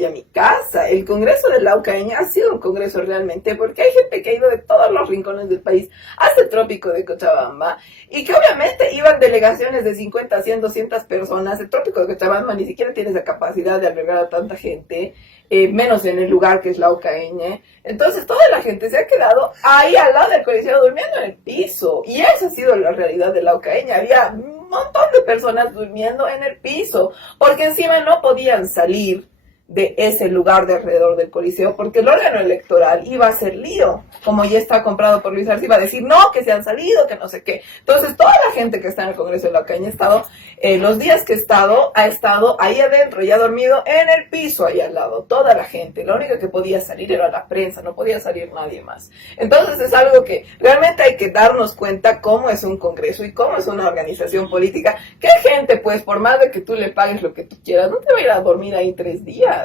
a mi casa. El congreso de la Ucrania ha sido un congreso realmente porque hay gente que ha ido de todos los rincones del país hasta el trópico de Cochabamba y que obviamente iban delegaciones de 50, 100, 200 personas. El trópico de Cochabamba ni siquiera tiene esa capacidad de albergar a tanta gente. Menos en el lugar que es la Ucrania. Entonces toda la gente se ha quedado ahí al lado del coliseo durmiendo en el piso, y esa ha sido la realidad de la Ucrania. Había un montón de personas durmiendo en el piso porque encima no podían salir de ese lugar de alrededor del coliseo porque el órgano electoral iba a hacer lío, como ya está comprado por Luis Arce, iba a decir no, que se han salido, que no sé qué. Entonces toda la gente que está en el Congreso de la Ucrania ha estado, los días que ha estado ahí adentro y ha dormido en el piso ahí al lado, toda la gente. Lo único que podía salir era la prensa, no podía salir nadie más. Entonces es algo que realmente hay que darnos cuenta cómo es un congreso y cómo es una organización política, que hay gente, pues, por más de que tú le pagues lo que tú quieras, no te va a ir a dormir ahí 3 días.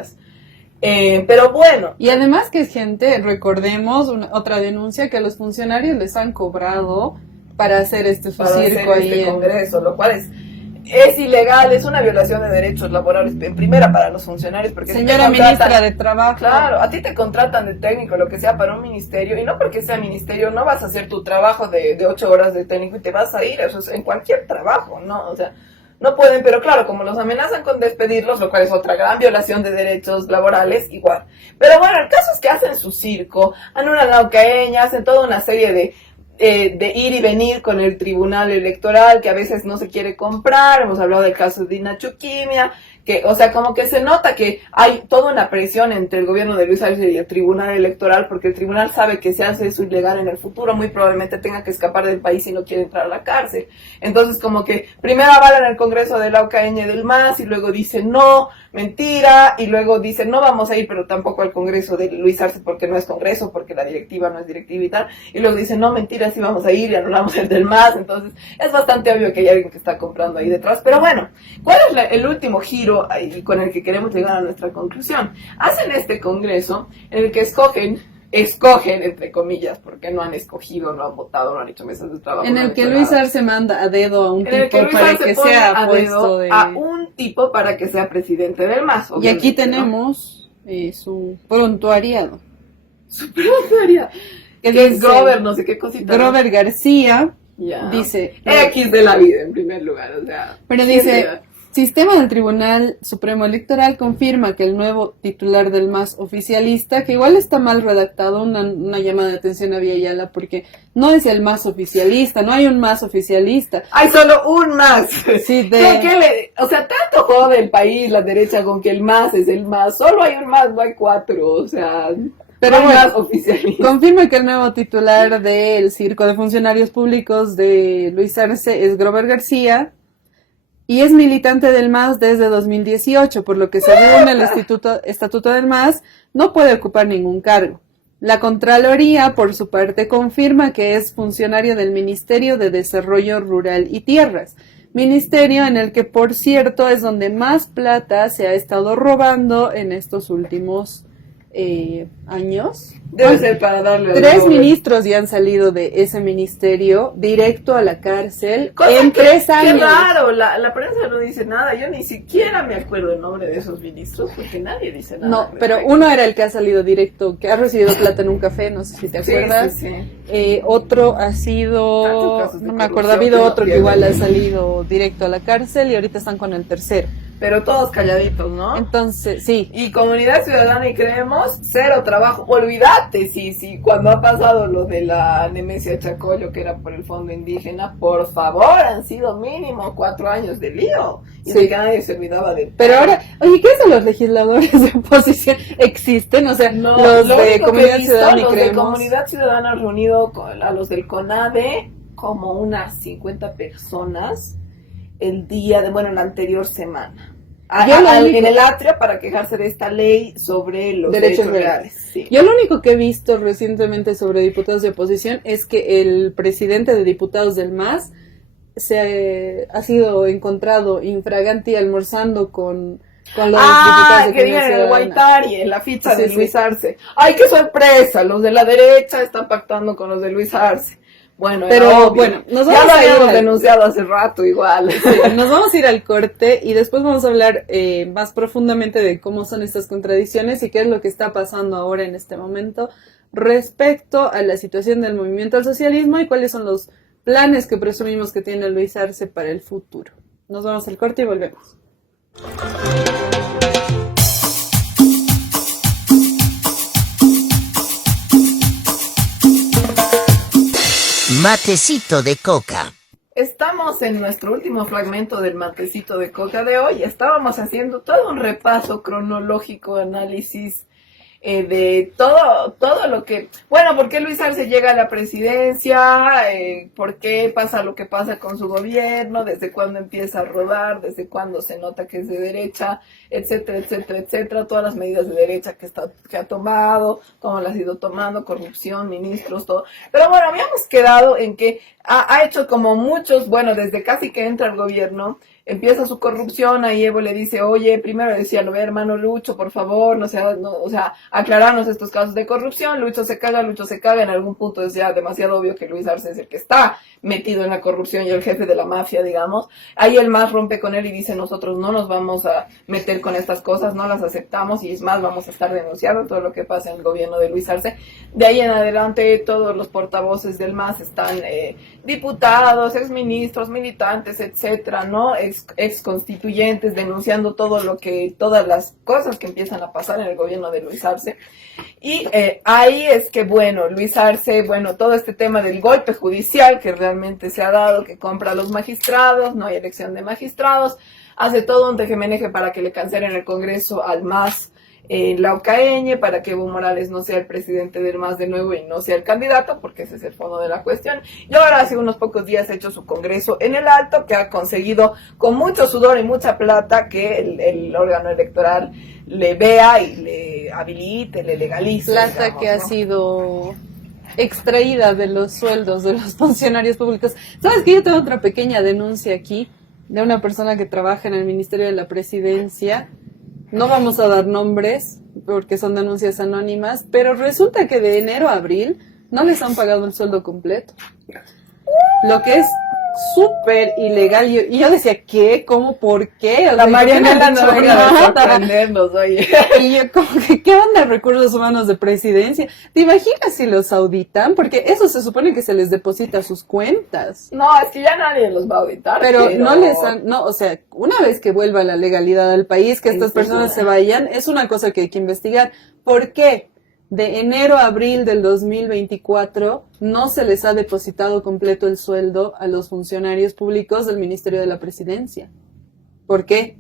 Pero bueno. Y además que es gente, recordemos, otra denuncia, que a los funcionarios les han cobrado para hacer su circo ahí este congreso, lo cual es ilegal, es una violación de derechos laborales en primera para los funcionarios. Porque señora ministra de Trabajo. Claro, a ti te contratan de técnico, lo que sea, para un ministerio, y no porque sea ministerio no vas a hacer tu trabajo de 8 horas de técnico y te vas a ir. Eso es en cualquier trabajo, ¿no? O sea, no pueden, pero claro, como los amenazan con despedirlos, lo cual es otra gran violación de derechos laborales, igual. Pero bueno, el caso es que hacen su circo, anulan la Ucrania, hacen toda una serie de ir y venir con el tribunal electoral, que a veces no se quiere comprar. Hemos hablado del caso de Inachuquimia, que, o sea, como que se nota que hay toda una presión entre el gobierno de Luis Arce y el tribunal electoral, porque el tribunal sabe que si hace eso ilegal en el futuro, muy probablemente tenga que escapar del país y no quiere entrar a la cárcel. Entonces, como que primero avalan el Congreso de la Ucrania y del MAS, y luego dicen no, mentira, y luego dicen no vamos a ir, pero tampoco al Congreso de Luis Arce porque no es Congreso, porque la directiva no es directiva y tal, y luego dicen no, mentira, sí vamos a ir, y anulamos el del MAS. Entonces es bastante obvio que hay alguien que está comprando ahí detrás. Pero bueno, ¿cuál es el último giro ahí con el que queremos llegar a nuestra conclusión? Hacen este Congreso en el que escogen entre comillas, porque no han escogido, no han votado, no han hecho mesas de trabajo. En el que Luis Arce manda a dedo a un tipo para que sea puesto de... a un tipo para que sea presidente del MAS. Y aquí tenemos su prontuariado. Su prontuariado. Que es Grover, no sé qué cosita. Grover García ya dice... X de la vida, en primer lugar, o sea. Pero dice... Sistema del Tribunal Supremo Electoral confirma que el nuevo titular del MAS oficialista, que igual está mal redactado, una llamada de atención a Villayala, porque no es el MAS oficialista, no hay un MAS oficialista. Hay solo un MAS. Sí, o sea, tanto jode el país, la derecha, con que el MAS es el MAS. Solo hay un MAS, no hay cuatro, o sea... Pero no hay bueno, MAS oficialista. confirma que el nuevo titular del Circo de Funcionarios Públicos de Luis Arce es Grover García, y es militante del MAS desde 2018, por lo que según el Estatuto del MAS no puede ocupar ningún cargo. La Contraloría, por su parte, confirma que es funcionario del Ministerio de Desarrollo Rural y Tierras, ministerio en el que, por cierto, es donde más plata se ha estado robando en estos últimos años. Debe ser para darle... 3 ministros ya han salido de ese ministerio directo a la cárcel en 3 años. Qué raro, la prensa no dice nada. Yo ni siquiera me acuerdo el nombre de esos ministros porque nadie dice nada. No, pero uno era el que ha salido directo, que ha recibido plata en un café, no sé si te acuerdas. Sí. Otro ha sido, no me acuerdo, ha habido otro que igual ha salido directo a la cárcel y ahorita están con el tercero. Pero todos calladitos, ¿no? Entonces, sí. Y Comunidad Ciudadana y Creemos, cero trabajo. Olvídate, sí, cuando ha pasado lo de la Nemesia Chacollo, que era por el Fondo Indígena, por favor, han sido mínimo 4 años de lío. Y Sí. de que nadie se olvidaba de... Pero ahora, oye, ¿qué son los legisladores de oposición? ¿Existen? O sea, No, los lo de único que Comunidad he visto, Ciudadana y los de Creemos. Comunidad Ciudadana reunido a los del CONADE, como unas 50 personas el día de, la anterior semana. En el atrio para quejarse de esta ley sobre los derechos reales. Sí. Yo lo único que he visto recientemente sobre diputados de oposición es que el presidente de diputados del MAS ha sido encontrado infraganti almorzando con los diputados de que digan en el Ciudadana. Guaitari, en la ficha de Sí. Luis Arce. ¡Ay, qué sorpresa! Los de la derecha están pactando con los de Luis Arce. Bueno, pero bueno, nos vamos ya lo habíamos denunciado hace rato igual. Sí, nos vamos a ir al corte y después vamos a hablar más profundamente de cómo son estas contradicciones y qué es lo que está pasando ahora en este momento respecto a la situación del movimiento al socialismo y cuáles son los planes que presumimos que tiene Luis Arce para el futuro. Nos vamos al corte y volvemos. Matecito de coca. Estamos en nuestro último fragmento del matecito de coca de hoy. Estábamos haciendo todo un repaso cronológico, análisis de todo lo que... Bueno, ¿por qué Luis Arce llega a la presidencia? ¿Por qué pasa lo que pasa con su gobierno? ¿Desde cuándo empieza a rodar? ¿Desde cuándo se nota que es de derecha? Etcétera, etcétera, etcétera. Todas las medidas de derecha que ha tomado, cómo las ha ido tomando, corrupción, ministros, todo. Pero bueno, habíamos quedado en que ha hecho como muchos, desde casi que entra al gobierno, empieza su corrupción, ahí Evo le dice, oye, primero decía, no ve, hermano Lucho, por favor, aclararnos estos casos de corrupción. Lucho se caga, en algún punto es ya demasiado obvio que Luis Arce es el que está metido en la corrupción y el jefe de la mafia, digamos. Ahí el MAS rompe con él y dice, nosotros no nos vamos a meter con estas cosas, no las aceptamos y es más, vamos a estar denunciando todo lo que pasa en el gobierno de Luis Arce. De ahí en adelante todos los portavoces del MAS están diputados, exministros, militantes, etcétera, ¿no? Ex constituyentes denunciando todas las cosas que empiezan a pasar en el gobierno de Luis Arce. Y ahí es que, Luis Arce, todo este tema del golpe judicial que realmente se ha dado, que compra a los magistrados, no hay elección de magistrados, hace todo un tejemeneje para que le cancelen el Congreso al MAS laucaeñe, para que Evo Morales no sea el presidente del MAS de nuevo y no sea el candidato, porque ese es el fondo de la cuestión. Y ahora hace unos pocos días ha hecho su congreso en el Alto, que ha conseguido con mucho sudor y mucha plata que el órgano electoral le vea y le habilite, le legalice. Plata digamos, que ha sido extraída de los sueldos de los funcionarios públicos. ¿Sabes que yo tengo otra pequeña denuncia aquí de una persona que trabaja en el Ministerio de la Presidencia? No vamos a dar nombres porque son denuncias anónimas, pero resulta que de enero a abril no les han pagado el sueldo completo. Lo que es súper ilegal. Y yo decía, ¿qué? ¿Cómo? ¿Por qué? O La sea, Marianela no ¿por qué venga han a dicho nada? sorprendernos, oye. Y yo como que, ¿qué onda recursos humanos de presidencia? ¿Te imaginas si los auditan? Porque eso se supone que se les deposita a sus cuentas. No, es que ya nadie los va a auditar. Pero no les han, no, o sea, una vez que vuelva la legalidad al país, que estas personas se vayan, es una cosa que hay que investigar. ¿Por qué? De enero a abril del 2024 no se les ha depositado completo el sueldo a los funcionarios públicos del Ministerio de la Presidencia. ¿Por qué?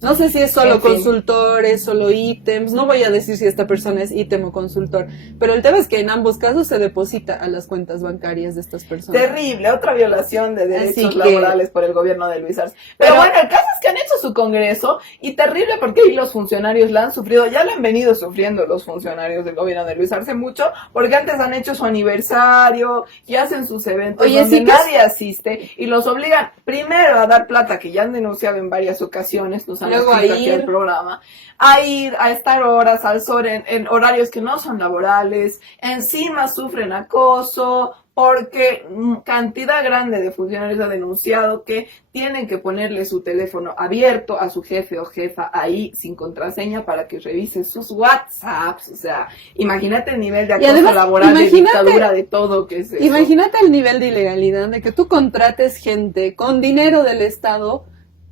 No sé si es solo En fin. consultores, solo ítems, no voy a decir si esta persona es ítem o consultor, pero el tema es que en ambos casos se deposita a las cuentas bancarias de estas personas. Terrible, otra violación de derechos Así que- laborales por el gobierno de Luis Arce. Pero bueno, el caso es que han hecho su congreso y terrible porque ahí los funcionarios la han sufrido, ya lo han venido sufriendo los funcionarios del gobierno de Luis Arce mucho, porque antes han hecho su aniversario y hacen sus eventos Oye, donde sí que nadie asiste y los obligan primero a dar plata, que ya han denunciado en varias ocasiones, nos han Luego a escrito aquí ir. al programa, a ir, a estar horas al sol en horarios que no son laborales, encima sufren acoso, porque cantidad grande de funcionarios ha denunciado que tienen que ponerle su teléfono abierto a su jefe o jefa ahí sin contraseña para que revise sus WhatsApps. O sea, imagínate el nivel de Y acoso además, laboral, de imagínate- dictadura, de todo que es eso. Imagínate el nivel de ilegalidad de que tú contrates gente con dinero del Estado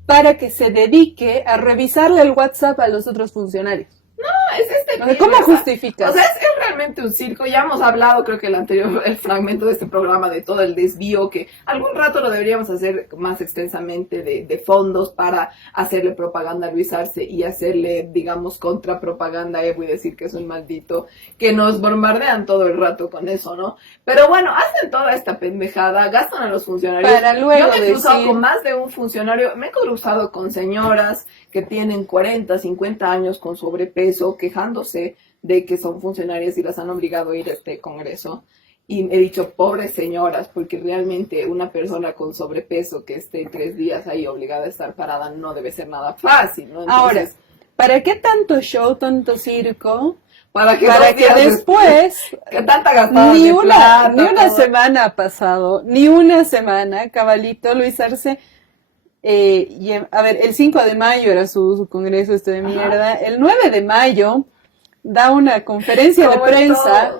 para que se dedique a revisarle el WhatsApp a los otros funcionarios. No, es este O sea, tipo, ¿cómo o sea, justificas? O sea, es realmente un circo. Ya hemos hablado, creo que el fragmento de este programa, de todo el desvío, que algún rato lo deberíamos hacer más extensamente de fondos para hacerle propaganda a Luis Arce y hacerle, digamos, contrapropaganda a Evo y decir que es un maldito, que nos bombardean todo el rato con eso, ¿no? Pero bueno, hacen toda esta pendejada, gastan a los funcionarios. Para luego Yo me he cruzado decir- con más de un funcionario, me he cruzado con señoras que tienen 40, 50 años con sobrepeso, quejándose de que son funcionarias y las han obligado a ir a este congreso. Y he dicho, pobres señoras, porque realmente una persona con sobrepeso que esté 3 días ahí obligada a estar parada no debe ser nada fácil, ¿no? Ahora, Entonces, ¿para qué tanto show, tanto circo? para que, Para 2 que días después que tanta gastada ni de plata, una todo. semana ha pasado, ni una semana, cabalito Luis Arce. A ver, el 5 de mayo era su congreso de mierda. El 9 de mayo da una conferencia de Como en prensa,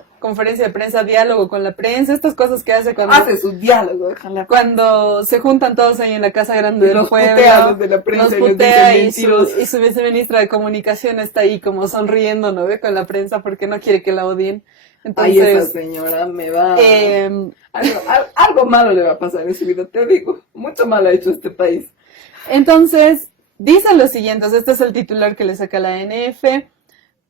todo. diálogo con la prensa, estas cosas que hace cuando, Hace su diálogo, déjala. cuando se juntan todos ahí en la Casa Grande Y del los pueblo. putea a los de la prensa Los y les putea dicen y su mentirosos. viceministra de comunicación está ahí como sonriendo, ¿no ve? Con la prensa porque no quiere que la odien. Ay, esa Entonces, señora me va... eh, algo malo le va a pasar en su vida, te digo. Mucho mal ha hecho este país. entonces, dicen lo siguiente, este es el titular que le saca la NF.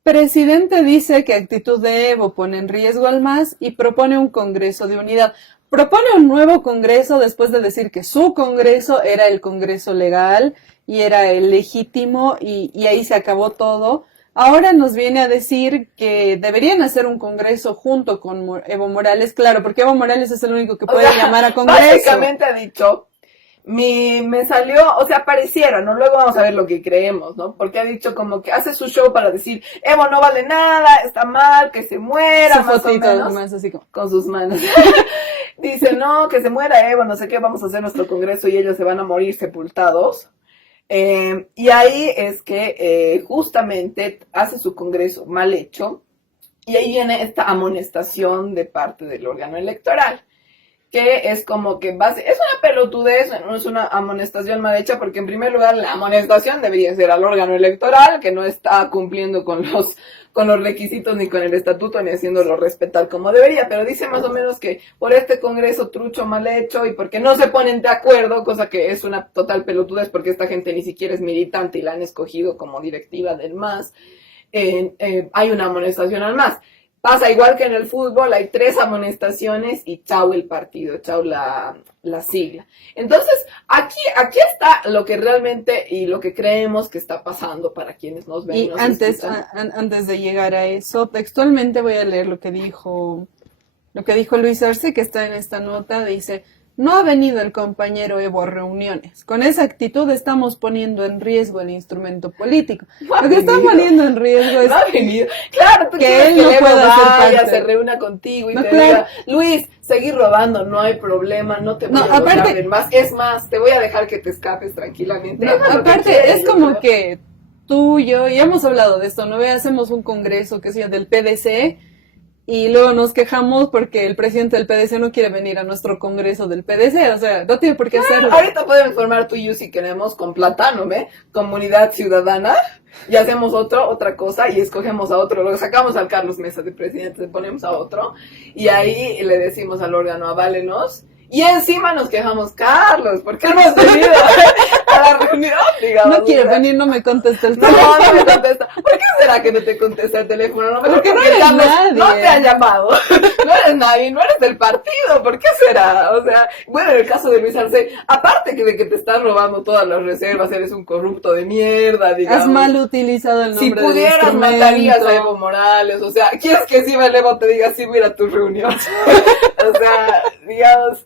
Presidente dice que actitud de Evo pone en riesgo al MAS y propone un congreso de unidad. Propone un nuevo congreso después de decir que su congreso era el congreso legal y era el legítimo y ahí se acabó todo. Ahora nos viene a decir que deberían hacer un congreso junto con Evo Morales, claro, porque Evo Morales es el único que puede llamar a congreso. Básicamente ha dicho, me salió, o sea, pareciera, ¿no? Luego vamos a ver lo que creemos, ¿no? Porque ha dicho como que hace su show para decir, Evo no vale nada, está mal, que se muera, Su más o fotito menos, nomás, así como. con sus manos. Dice, no, que se muera Evo, no sé qué, vamos a hacer nuestro congreso y ellos se van a morir sepultados. Y ahí es que justamente hace su congreso mal hecho y ahí viene esta amonestación de parte del órgano electoral, que es como que es una pelotudez, no es una amonestación mal hecha, porque en primer lugar la amonestación debería ser al órgano electoral, que no está cumpliendo con los requisitos ni con el estatuto ni haciéndolo respetar como debería, pero dice más o menos que por este congreso trucho mal hecho y porque no se ponen de acuerdo, cosa que es una total pelotudez porque esta gente ni siquiera es militante y la han escogido como directiva del MAS, hay una amonestación al MAS. Pasa igual que en el fútbol, hay 3 amonestaciones y chau el partido, chau la sigla. Entonces, aquí está lo que realmente y lo que creemos que está pasando para quienes nos ven. Y nos antes, escuchan. antes de llegar a eso, textualmente voy a leer lo que dijo Luis Arce, que está en esta nota. Dice: no ha venido el compañero Evo a reuniones. Con esa actitud estamos poniendo en riesgo el instrumento político. Lo que está poniendo en riesgo es claro, tú que él que no Evo pueda ser vaya, parte. se reúna contigo y No, te claro. diga, Luis, seguir robando, no hay problema, no te voy No, a volver aparte- a ver más. Es más, te voy a dejar que te escapes tranquilamente. No, Eso es lo que aparte, quiere, es yo como creo. que tú y yo, ya hemos hablado de esto, ¿no? Hacemos un congreso que sea del PDC y luego nos quejamos porque el presidente del PDC no quiere venir a nuestro congreso del PDC, o sea, no tiene por qué hacerlo. Ahorita podemos formar tú y yo si queremos con Platano, ¿ve? Comunidad Ciudadana, y hacemos otra cosa y escogemos a otro, lo sacamos al Carlos Mesa de presidente, le ponemos a otro y ahí le decimos al órgano, aválenos. Y encima nos quejamos, Carlos, ¿por qué no has venido a la reunión? Digamos, No quiere o sea, venir, no me contesta el No, teléfono. no me contesta. ¿Por qué será que no te contesta el teléfono? No, Porque no eres Carlos nadie. no te ha llamado. No eres nadie, no eres del partido. ¿Por qué será? O sea, bueno, en el caso de Luis Arce, aparte de que te están robando todas las reservas, eres un corrupto de mierda, digamos. Has mal utilizado el Si nombre del pudieras, instrumento. matarías a Evo Morales. O sea, ¿quieres que encima el Evo te diga, sí, voy a ir a tu reunión? O sea, digamos...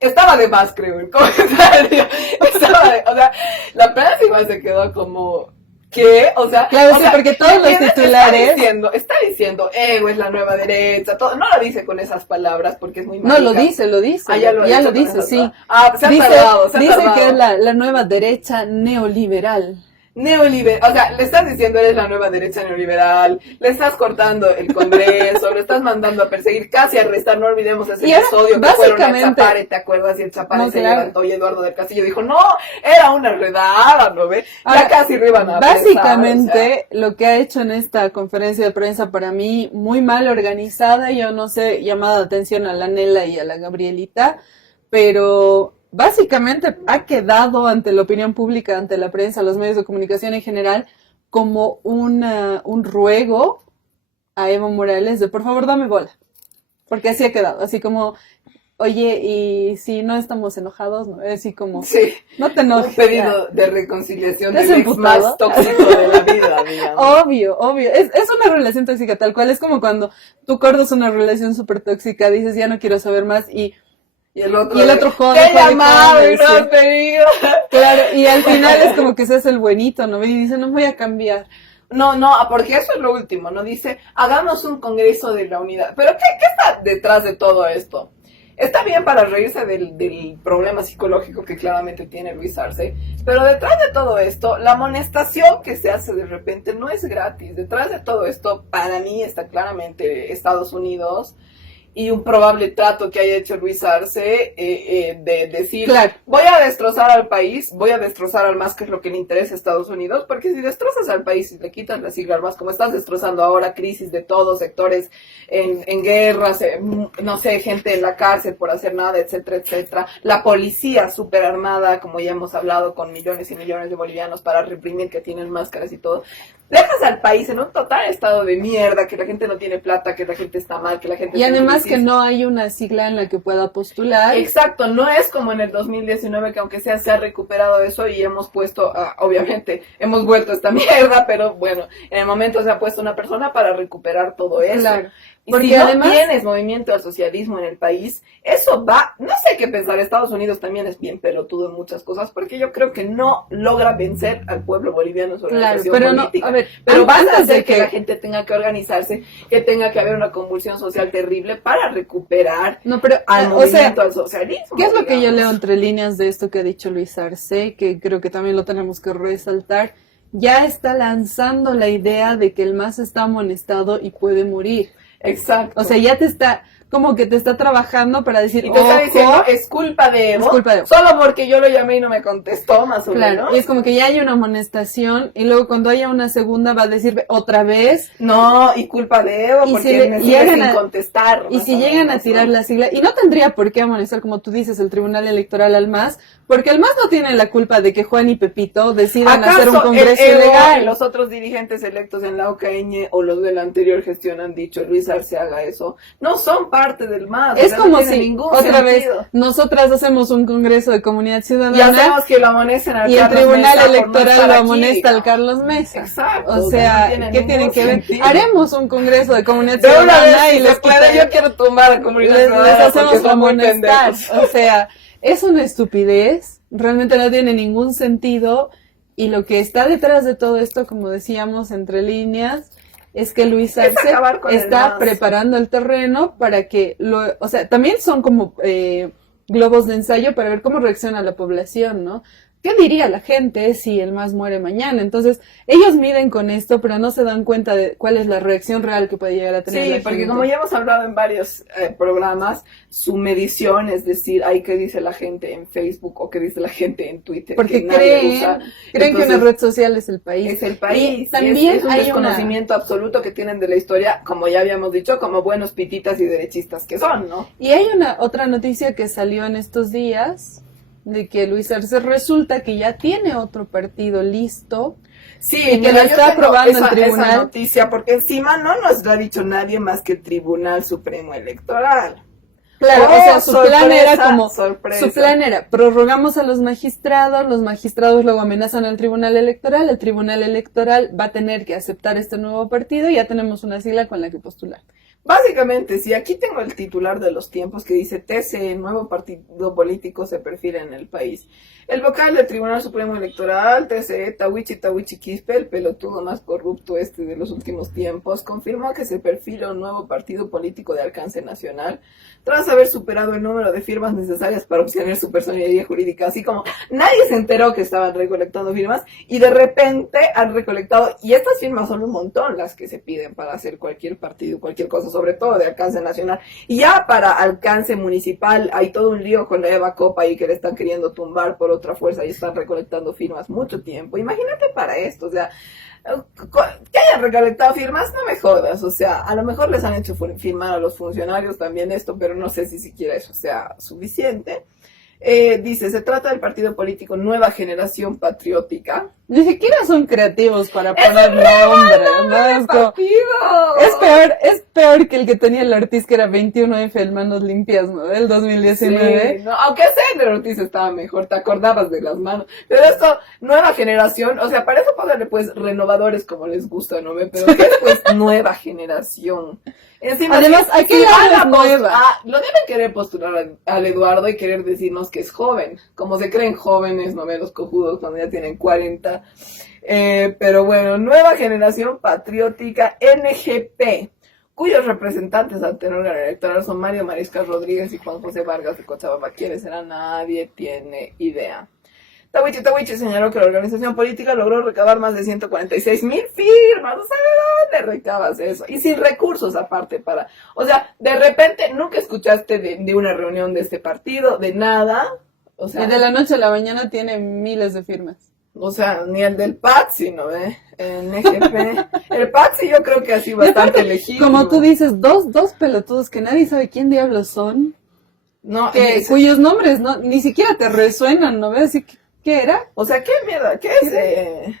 Estaba de más, creo, el comentario. O sea, la prensa igual se quedó como... ¿Qué? O sea, Claro, o sí, sea, porque todos los ¿entiendes? titulares... Está diciendo, Evo es la nueva derecha, todo. No lo dice con esas palabras porque es muy No, marica. lo dice. Ah, ya lo ya dice lo con dice, esas sí. palabras. Ah, se ha Dice, tardado, se ha dice tardado. que es la nueva derecha neoliberal. Neoliberal, o sea, le estás diciendo eres la nueva derecha neoliberal, le estás cortando el Congreso, lo estás mandando a perseguir, casi a arrestar, no olvidemos ese Y ahora, episodio que fueron a básicamente- Chapare, ¿te acuerdas? Y el Chapare No, se claro. levantó y Eduardo del Castillo dijo, no, era una redada, ¿no ve? Ahora, Ya casi lo iban a básicamente, lo que ha hecho en esta conferencia de prensa para mí, muy mal organizada, yo no sé, llamada de atención a la Nela y a la Gabrielita, pero básicamente ha quedado ante la opinión pública, ante la prensa, los medios de comunicación en general, como un ruego a Evo Morales de por favor dame bola, porque así ha quedado, así como... Oye, y si no estamos enojados, ¿no? Es así como, Sí, no te un enojes. pedido de reconciliación ¿Te has del ex emputado? más tóxico de la vida, digamos. Obvio. Es una relación tóxica tal cual. Es como cuando tú cortas una relación súper tóxica, dices ya no quiero saber más y Y el otro jode, te he jode, llamado jode, y no sí. has venido. claro, y al final es como que se hace el buenito, ¿no? Y dice no voy a cambiar. No, porque eso es lo último, ¿no? Dice, hagamos un congreso de la unidad. Pero ¿qué está detrás de todo esto? Está bien para reírse del problema psicológico que claramente tiene Luis Arce, pero detrás de todo esto, la amonestación que se hace de repente no es gratis. Detrás de todo esto, para mí, está claramente Estados Unidos y un probable trato que haya hecho Luis Arce de decir, Claro. voy a destrozar al país, voy a destrozar al MAS, que es lo que le interesa a Estados Unidos, porque si destrozas al país y le quitas la sigla al MAS, como estás destrozando ahora, crisis de todos sectores en guerras, no sé, gente en la cárcel por hacer nada, etcétera, etcétera, la policía súper armada, como ya hemos hablado, con millones y millones de bolivianos para reprimir, que tienen máscaras y todo, dejas al país en un total estado de mierda, que la gente no tiene plata, que la gente está mal, que la gente... Y está en además crisis. que no hay una sigla en la que pueda postular. Exacto, no es como en el 2019 que aunque sea se ha recuperado eso y hemos puesto, obviamente, hemos vuelto a esta mierda, pero bueno, en el momento se ha puesto una persona para recuperar todo eso. Claro. Y Porque si no además- tienes movimiento al socialismo en el país, eso va, no sé qué pensar, Estados Unidos también es bien pelotudo en muchas cosas, porque yo creo que no logra vencer al pueblo boliviano en su Claro, organización pero no, política. a ver, Pero vas a antes de hacer que la gente tenga que organizarse, que tenga que haber una convulsión social terrible para recuperar No, pero, al o sea, movimiento, al socialismo. ¿qué es lo que yo digamos. leo entre líneas de esto que ha dicho Luis Arce? Que creo que también lo tenemos que resaltar. Ya está lanzando la idea de que el MAS está amonestado y puede morir. Exacto. O sea, ya te está, como que te está trabajando para decir, y te está diciendo, ojo, es culpa de Evo, Es culpa de Evo. solo porque yo lo llamé y no me contestó, más o claro, menos. y es como que ya hay una amonestación y luego cuando haya una segunda va a decir otra vez. No, y culpa de Evo, Y porque si le- me sigue llegan sin a- contestar. Y más si o llegan a menos, tirar ¿no? la sigla, y no tendría por qué amonestar, como tú dices, el Tribunal Electoral al MAS, Porque el MAS no tiene la culpa de que Juan y Pepito decidan hacer un ¿Acaso congreso el Evo ilegal? y los otros dirigentes electos en la OCAñ o los de la anterior gestión han dicho Luis Arce haga eso? No son parte del MAS. Es como no tiene si, ningún otra vez, sentido. nosotras hacemos un congreso de comunidad Y ciudadana hacemos que lo amonesten al y el Carlos Tribunal Mesa por no Electoral estar lo aquí, amonesta al digamos. Carlos Mesa. Exacto. O sea, no tiene ¿qué tienen ningún que ver? sentido. Haremos un congreso de comunidad De una ciudadana vez, y si les se puede, quitaré- yo quiero tumbar a comunidad les ciudadana porque hacemos son muy amonestar. pendejos. O sea, es una estupidez, realmente no tiene ningún sentido. Y lo que está detrás de todo esto, como decíamos entre líneas, es que Luis Es Arce acabar con el está MAS. preparando el terreno para que o sea, también son como globos de ensayo para ver cómo reacciona la población, ¿no? ¿Qué diría la gente si el MAS muere mañana? Entonces, ellos miden con esto, pero no se dan cuenta de cuál es la reacción real que puede llegar a tener la Sí, porque gente. como ya hemos hablado en varios programas, su medición es decir, ay, ¿qué dice la gente en Facebook o qué dice la gente en Twitter? Porque que nadie usa. creen que una Entonces, red social es el país. es el país. Y también es un hay desconocimiento absoluto que tienen de la historia, como ya habíamos dicho, como buenos pititas y derechistas que son, ¿no? Y hay otra noticia que salió en estos días, de que Luis Arce resulta que ya tiene otro partido listo. Sí, Y que mira, lo yo está tengo aprobando el esa tribunal. noticia, porque encima no nos lo ha dicho nadie más que el Tribunal Supremo Electoral. Claro, Oh, o sea, su plan era sorpresa. su plan era, prorrogamos a los magistrados luego amenazan al Tribunal Electoral, el Tribunal Electoral va a tener que aceptar este nuevo partido y ya tenemos una sigla con la que postular. Básicamente, sí, aquí tengo el titular de los tiempos que dice TCE, nuevo partido político se perfila en el país. El vocal del Tribunal Supremo Electoral, TCE, Tawichi Quispe, el pelotudo más corrupto de los últimos tiempos, confirmó que se perfila un nuevo partido político de alcance nacional tras haber superado el número de firmas necesarias para obtener su personalidad jurídica. Así como nadie se enteró que estaban recolectando firmas y de repente han recolectado, y estas firmas son un montón las que se piden para hacer cualquier partido, cualquier cosa, sobre todo de alcance nacional. Y ya para alcance municipal hay todo un lío con la Eva Copa ahí que le están queriendo tumbar por otra fuerza y están recolectando firmas mucho tiempo. Imagínate para esto, o sea, que hayan recolectado firmas, no me jodas, o sea, a lo mejor les han hecho firmar a los funcionarios también esto, pero no sé si siquiera eso sea suficiente. Dice, se trata del partido político Nueva Generación Patriótica. Ni siquiera son creativos para poner nombre, ¿no? Es como- es peor que el que tenía el Ortiz, que era 21F, el Manos Limpias, ¿no? Del 2019. Sí, no, aunque sea el Ortiz estaba mejor, te acordabas de las manos. Pero esto, Nueva Generación, o sea, para eso póngale pues renovadores como les gusta, ¿no? Pero ¿qué es pues Nueva Generación? Encima, Además, ¿a qué lado van es a nueva? lo deben querer postular al Eduardo y querer decirnos que es joven. Como se creen jóvenes, no ve los cojudos cuando ya tienen 40. Pero bueno, Nueva Generación Patriótica NGP, cuyos representantes ante el órgano electoral son Mario Mariscal Rodríguez y Juan José Vargas de Cochabamba. ¿Quiénes serán? Nadie tiene idea. Tawichi señaló que la organización política logró recabar más de 146,000 firmas. O sea, ¿de dónde recabas eso? Y sin recursos aparte o sea, de repente nunca escuchaste de una reunión de este partido, de nada. O sea, Y de la noche a la mañana tiene miles de firmas. o sea, ni el del Patsi, ¿no ve? El NGP. El Patsi yo creo que ha sido bastante elegido. Como tú dices, dos pelotudos que nadie sabe quién diablos son, No, cuyos nombres ni siquiera te resuenan, ¿no ves? Así que, ¿qué era? o sea, qué miedo, ¿qué es?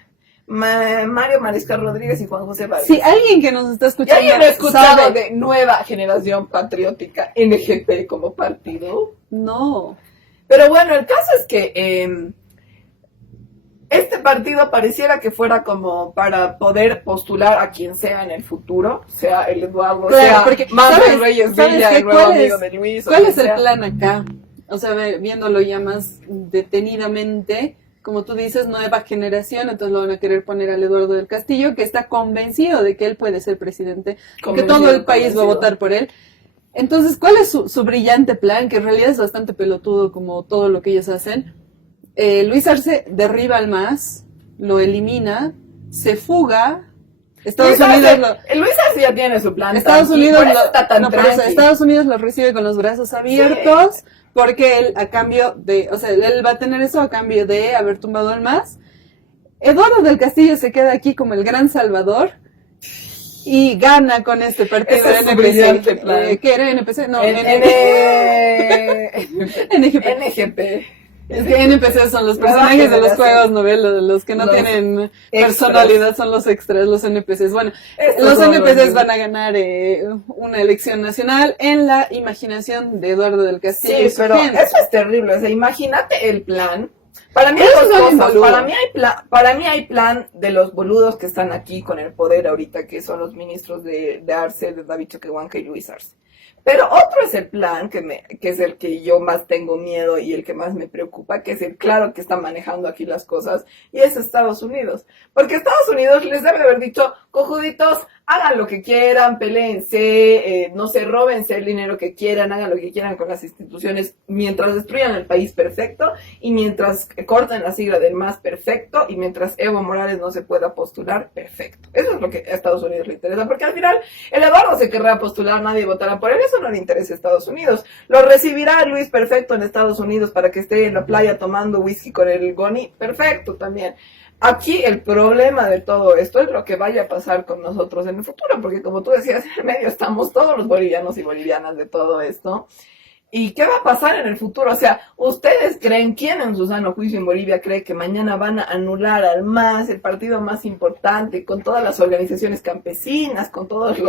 Mario Mariscal Rodríguez y Juan José Vargas. Si alguien que nos está ¿Y escuchando alguien lo ha escuchado sabe, de Nueva Generación Patriótica, NGP como partido? no. Pero bueno, el caso es que este partido pareciera que fuera como para poder postular a quien sea en el futuro, sea el Eduardo, Claro, sea porque, Manuel ¿sabes- Reyes sabes Villa, qué? el nuevo ¿Cuál amigo es- de Luis. o ¿Cuál quien es el sea. plan acá? O sea, viéndolo ya más detenidamente, como tú dices, nueva generación, entonces lo van a querer poner al Eduardo del Castillo, que está convencido de que él puede ser presidente, que Convencido, todo el país va a convencido. votar por él. Entonces, ¿cuál es su brillante plan? Que en realidad es bastante pelotudo como todo lo que ellos hacen. Luis Arce derriba al MAS, lo elimina, se fuga. Estados Luis Arce ya tiene su plan. Estados tranqui, Unidos, por eso está tan por eso, tranqui. Estados Unidos lo recibe con los brazos abiertos, porque él a cambio o sea, él va a tener eso a cambio de haber tumbado al MAS. Eduardo del Castillo se queda aquí como el gran salvador y gana con este partido Ese es su NPC. brillante plan. ¿Qué era NPC? No, NGP. NGP. Es que NPCs son los personajes de los juegos novelos, los que no tienen personalidad son los extras, los NPCs. Bueno, los NPCs van a ganar una elección nacional en la imaginación de Eduardo del Castillo. Sí, pero eso es terrible. O sea, imagínate el plan. Para mí hay dos cosas. Para mí hay plan de los boludos que están aquí con el poder ahorita, que son los ministros de Arce, de David Choquehuanca y Luis Arce. Pero otro es el plan, que es el que yo más tengo miedo y el que más me preocupa, que es el claro que está manejando aquí las cosas, y es Estados Unidos. Porque Estados Unidos les debe haber dicho, cojuditos, hagan lo que quieran, peléense, no se róbense el dinero que quieran, hagan lo que quieran con las instituciones, mientras destruyan el país perfecto, y mientras corten la sigla del MAS perfecto, y mientras Evo Morales no se pueda postular perfecto. Eso es lo que a Estados Unidos le interesa, porque al final el Eduardo se querrá postular, nadie votará por él, eso no le interesa a Estados Unidos. Lo recibirá Luis perfecto en Estados Unidos para que esté en la playa tomando whisky con el Goni, perfecto también. Aquí el problema de todo esto es lo que vaya a pasar con nosotros en el futuro, porque como tú decías, en el medio estamos todos los bolivianos y bolivianas de todo esto. ¿Y qué va a pasar en el futuro? O sea, ¿ustedes creen, quién en su sano juicio en Bolivia cree que mañana van a anular al MAS, el partido más importante, con todas las organizaciones campesinas, con todas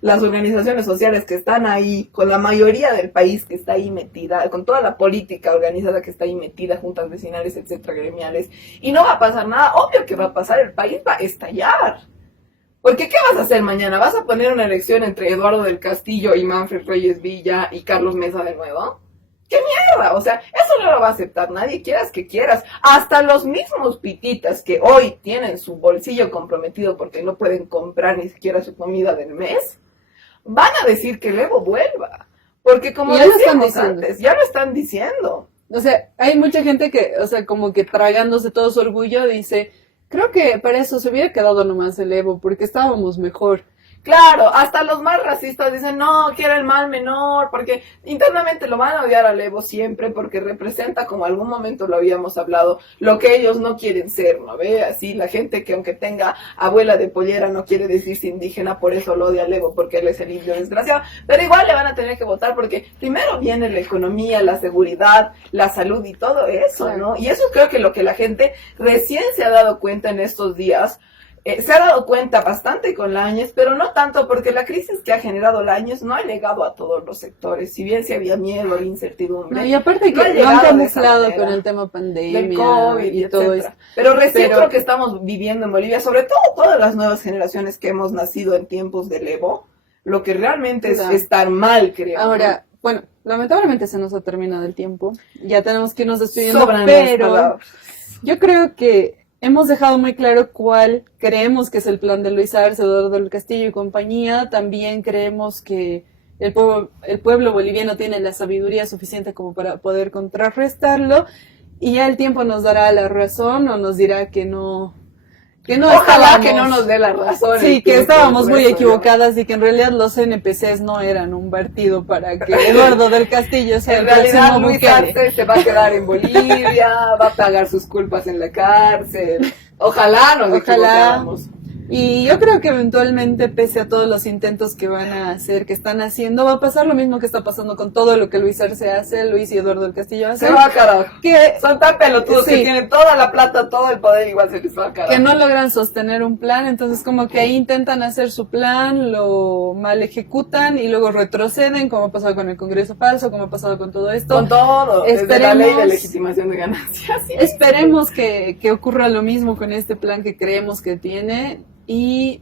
las organizaciones sociales que están ahí, con la mayoría del país que está ahí metida, con toda la política organizada que está ahí metida, juntas vecinales, etcétera, gremiales, y no va a pasar nada? Obvio que va a pasar, el país va a estallar. Porque ¿qué vas a hacer mañana? ¿Vas a poner una elección entre Eduardo del Castillo y Manfred Reyes Villa y Carlos Mesa de nuevo? ¡Qué mierda! O sea, eso no lo va a aceptar nadie, quieras que quieras. Hasta los mismos pititas que hoy tienen su bolsillo comprometido porque no pueden comprar ni siquiera su comida del mes, van a decir que el Evo vuelva. Porque como decíamos antes, ya lo están diciendo. O sea, hay mucha gente que, o sea, como que tragándose todo su orgullo dice... Creo que para eso se hubiera quedado nomás el Evo, porque estábamos mejor. Claro, hasta los más racistas dicen, no, quiero el mal menor, porque internamente lo van a odiar al Evo siempre, porque representa, como algún momento lo habíamos hablado, lo que ellos no quieren ser, ¿no ve? Así, la gente que aunque tenga abuela de pollera no quiere decirse indígena, por eso lo odia al Evo, porque él es el indio desgraciado, pero igual le van a tener que votar, porque primero viene la economía, la seguridad, la salud y todo eso, ¿no? Y eso creo que lo que la gente recién se ha dado cuenta en estos días. Se ha dado cuenta bastante con la Áñez, pero no tanto porque la crisis que ha generado la Áñez no ha llegado a todos los sectores. Si bien si había miedo, incertidumbre. No, y aparte que lo han camuflado con el tema pandemia, del COVID y todo eso. Pero recién creo que estamos viviendo en Bolivia, sobre todo todas las nuevas generaciones que hemos nacido en tiempos del Evo, lo que realmente es estar mal, creo. Ahora, bueno, lamentablemente se nos ha terminado el tiempo. Ya tenemos que irnos despidiendo, pero yo creo que hemos dejado muy claro cuál creemos que es el plan de Luis Arce, Eduardo del Castillo y compañía. También creemos que el pueblo boliviano tiene la sabiduría suficiente como para poder contrarrestarlo. Y ya el tiempo nos dará la razón o nos dirá que no. Ojalá que no nos dé la razón. Sí, que estábamos muy equivocadas y que en realidad los NPCs no eran un partido para que Eduardo del Castillo sea el próximo Bukele. Luis Arce se va a quedar en Bolivia, va a pagar sus culpas en la cárcel. Ojalá nos equivocáramos. Y yo creo que eventualmente, pese a todos los intentos que van a hacer, que están haciendo, va a pasar lo mismo que está pasando con todo lo que Luis Arce hace, Luis y Eduardo del Castillo hacen. Se va a carajo. Que son tan pelotudos que tienen toda la plata, todo el poder, igual se les va a carajo. Que no logran sostener un plan, entonces como que ahí intentan hacer su plan, lo mal ejecutan y luego retroceden, como ha pasado con el Congreso falso, como ha pasado con todo esto. Con todo, desde la ley de legitimación de ganancias. Sí. Esperemos que ocurra lo mismo con este plan que creemos que tiene. Y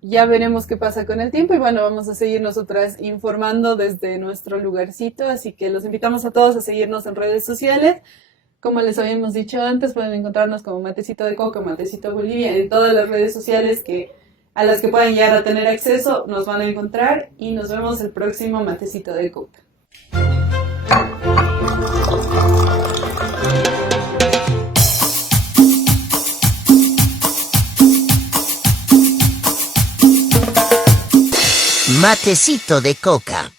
ya veremos qué pasa con el tiempo y bueno, vamos a seguir nosotras informando desde nuestro lugarcito, así que los invitamos a todos a seguirnos en redes sociales. Como les habíamos dicho antes, pueden encontrarnos como Matecito de Coca, Matecito Bolivia, en todas las redes sociales a las que puedan llegar a tener acceso, nos van a encontrar y nos vemos el próximo Matecito de Coca. Matecito de Coca.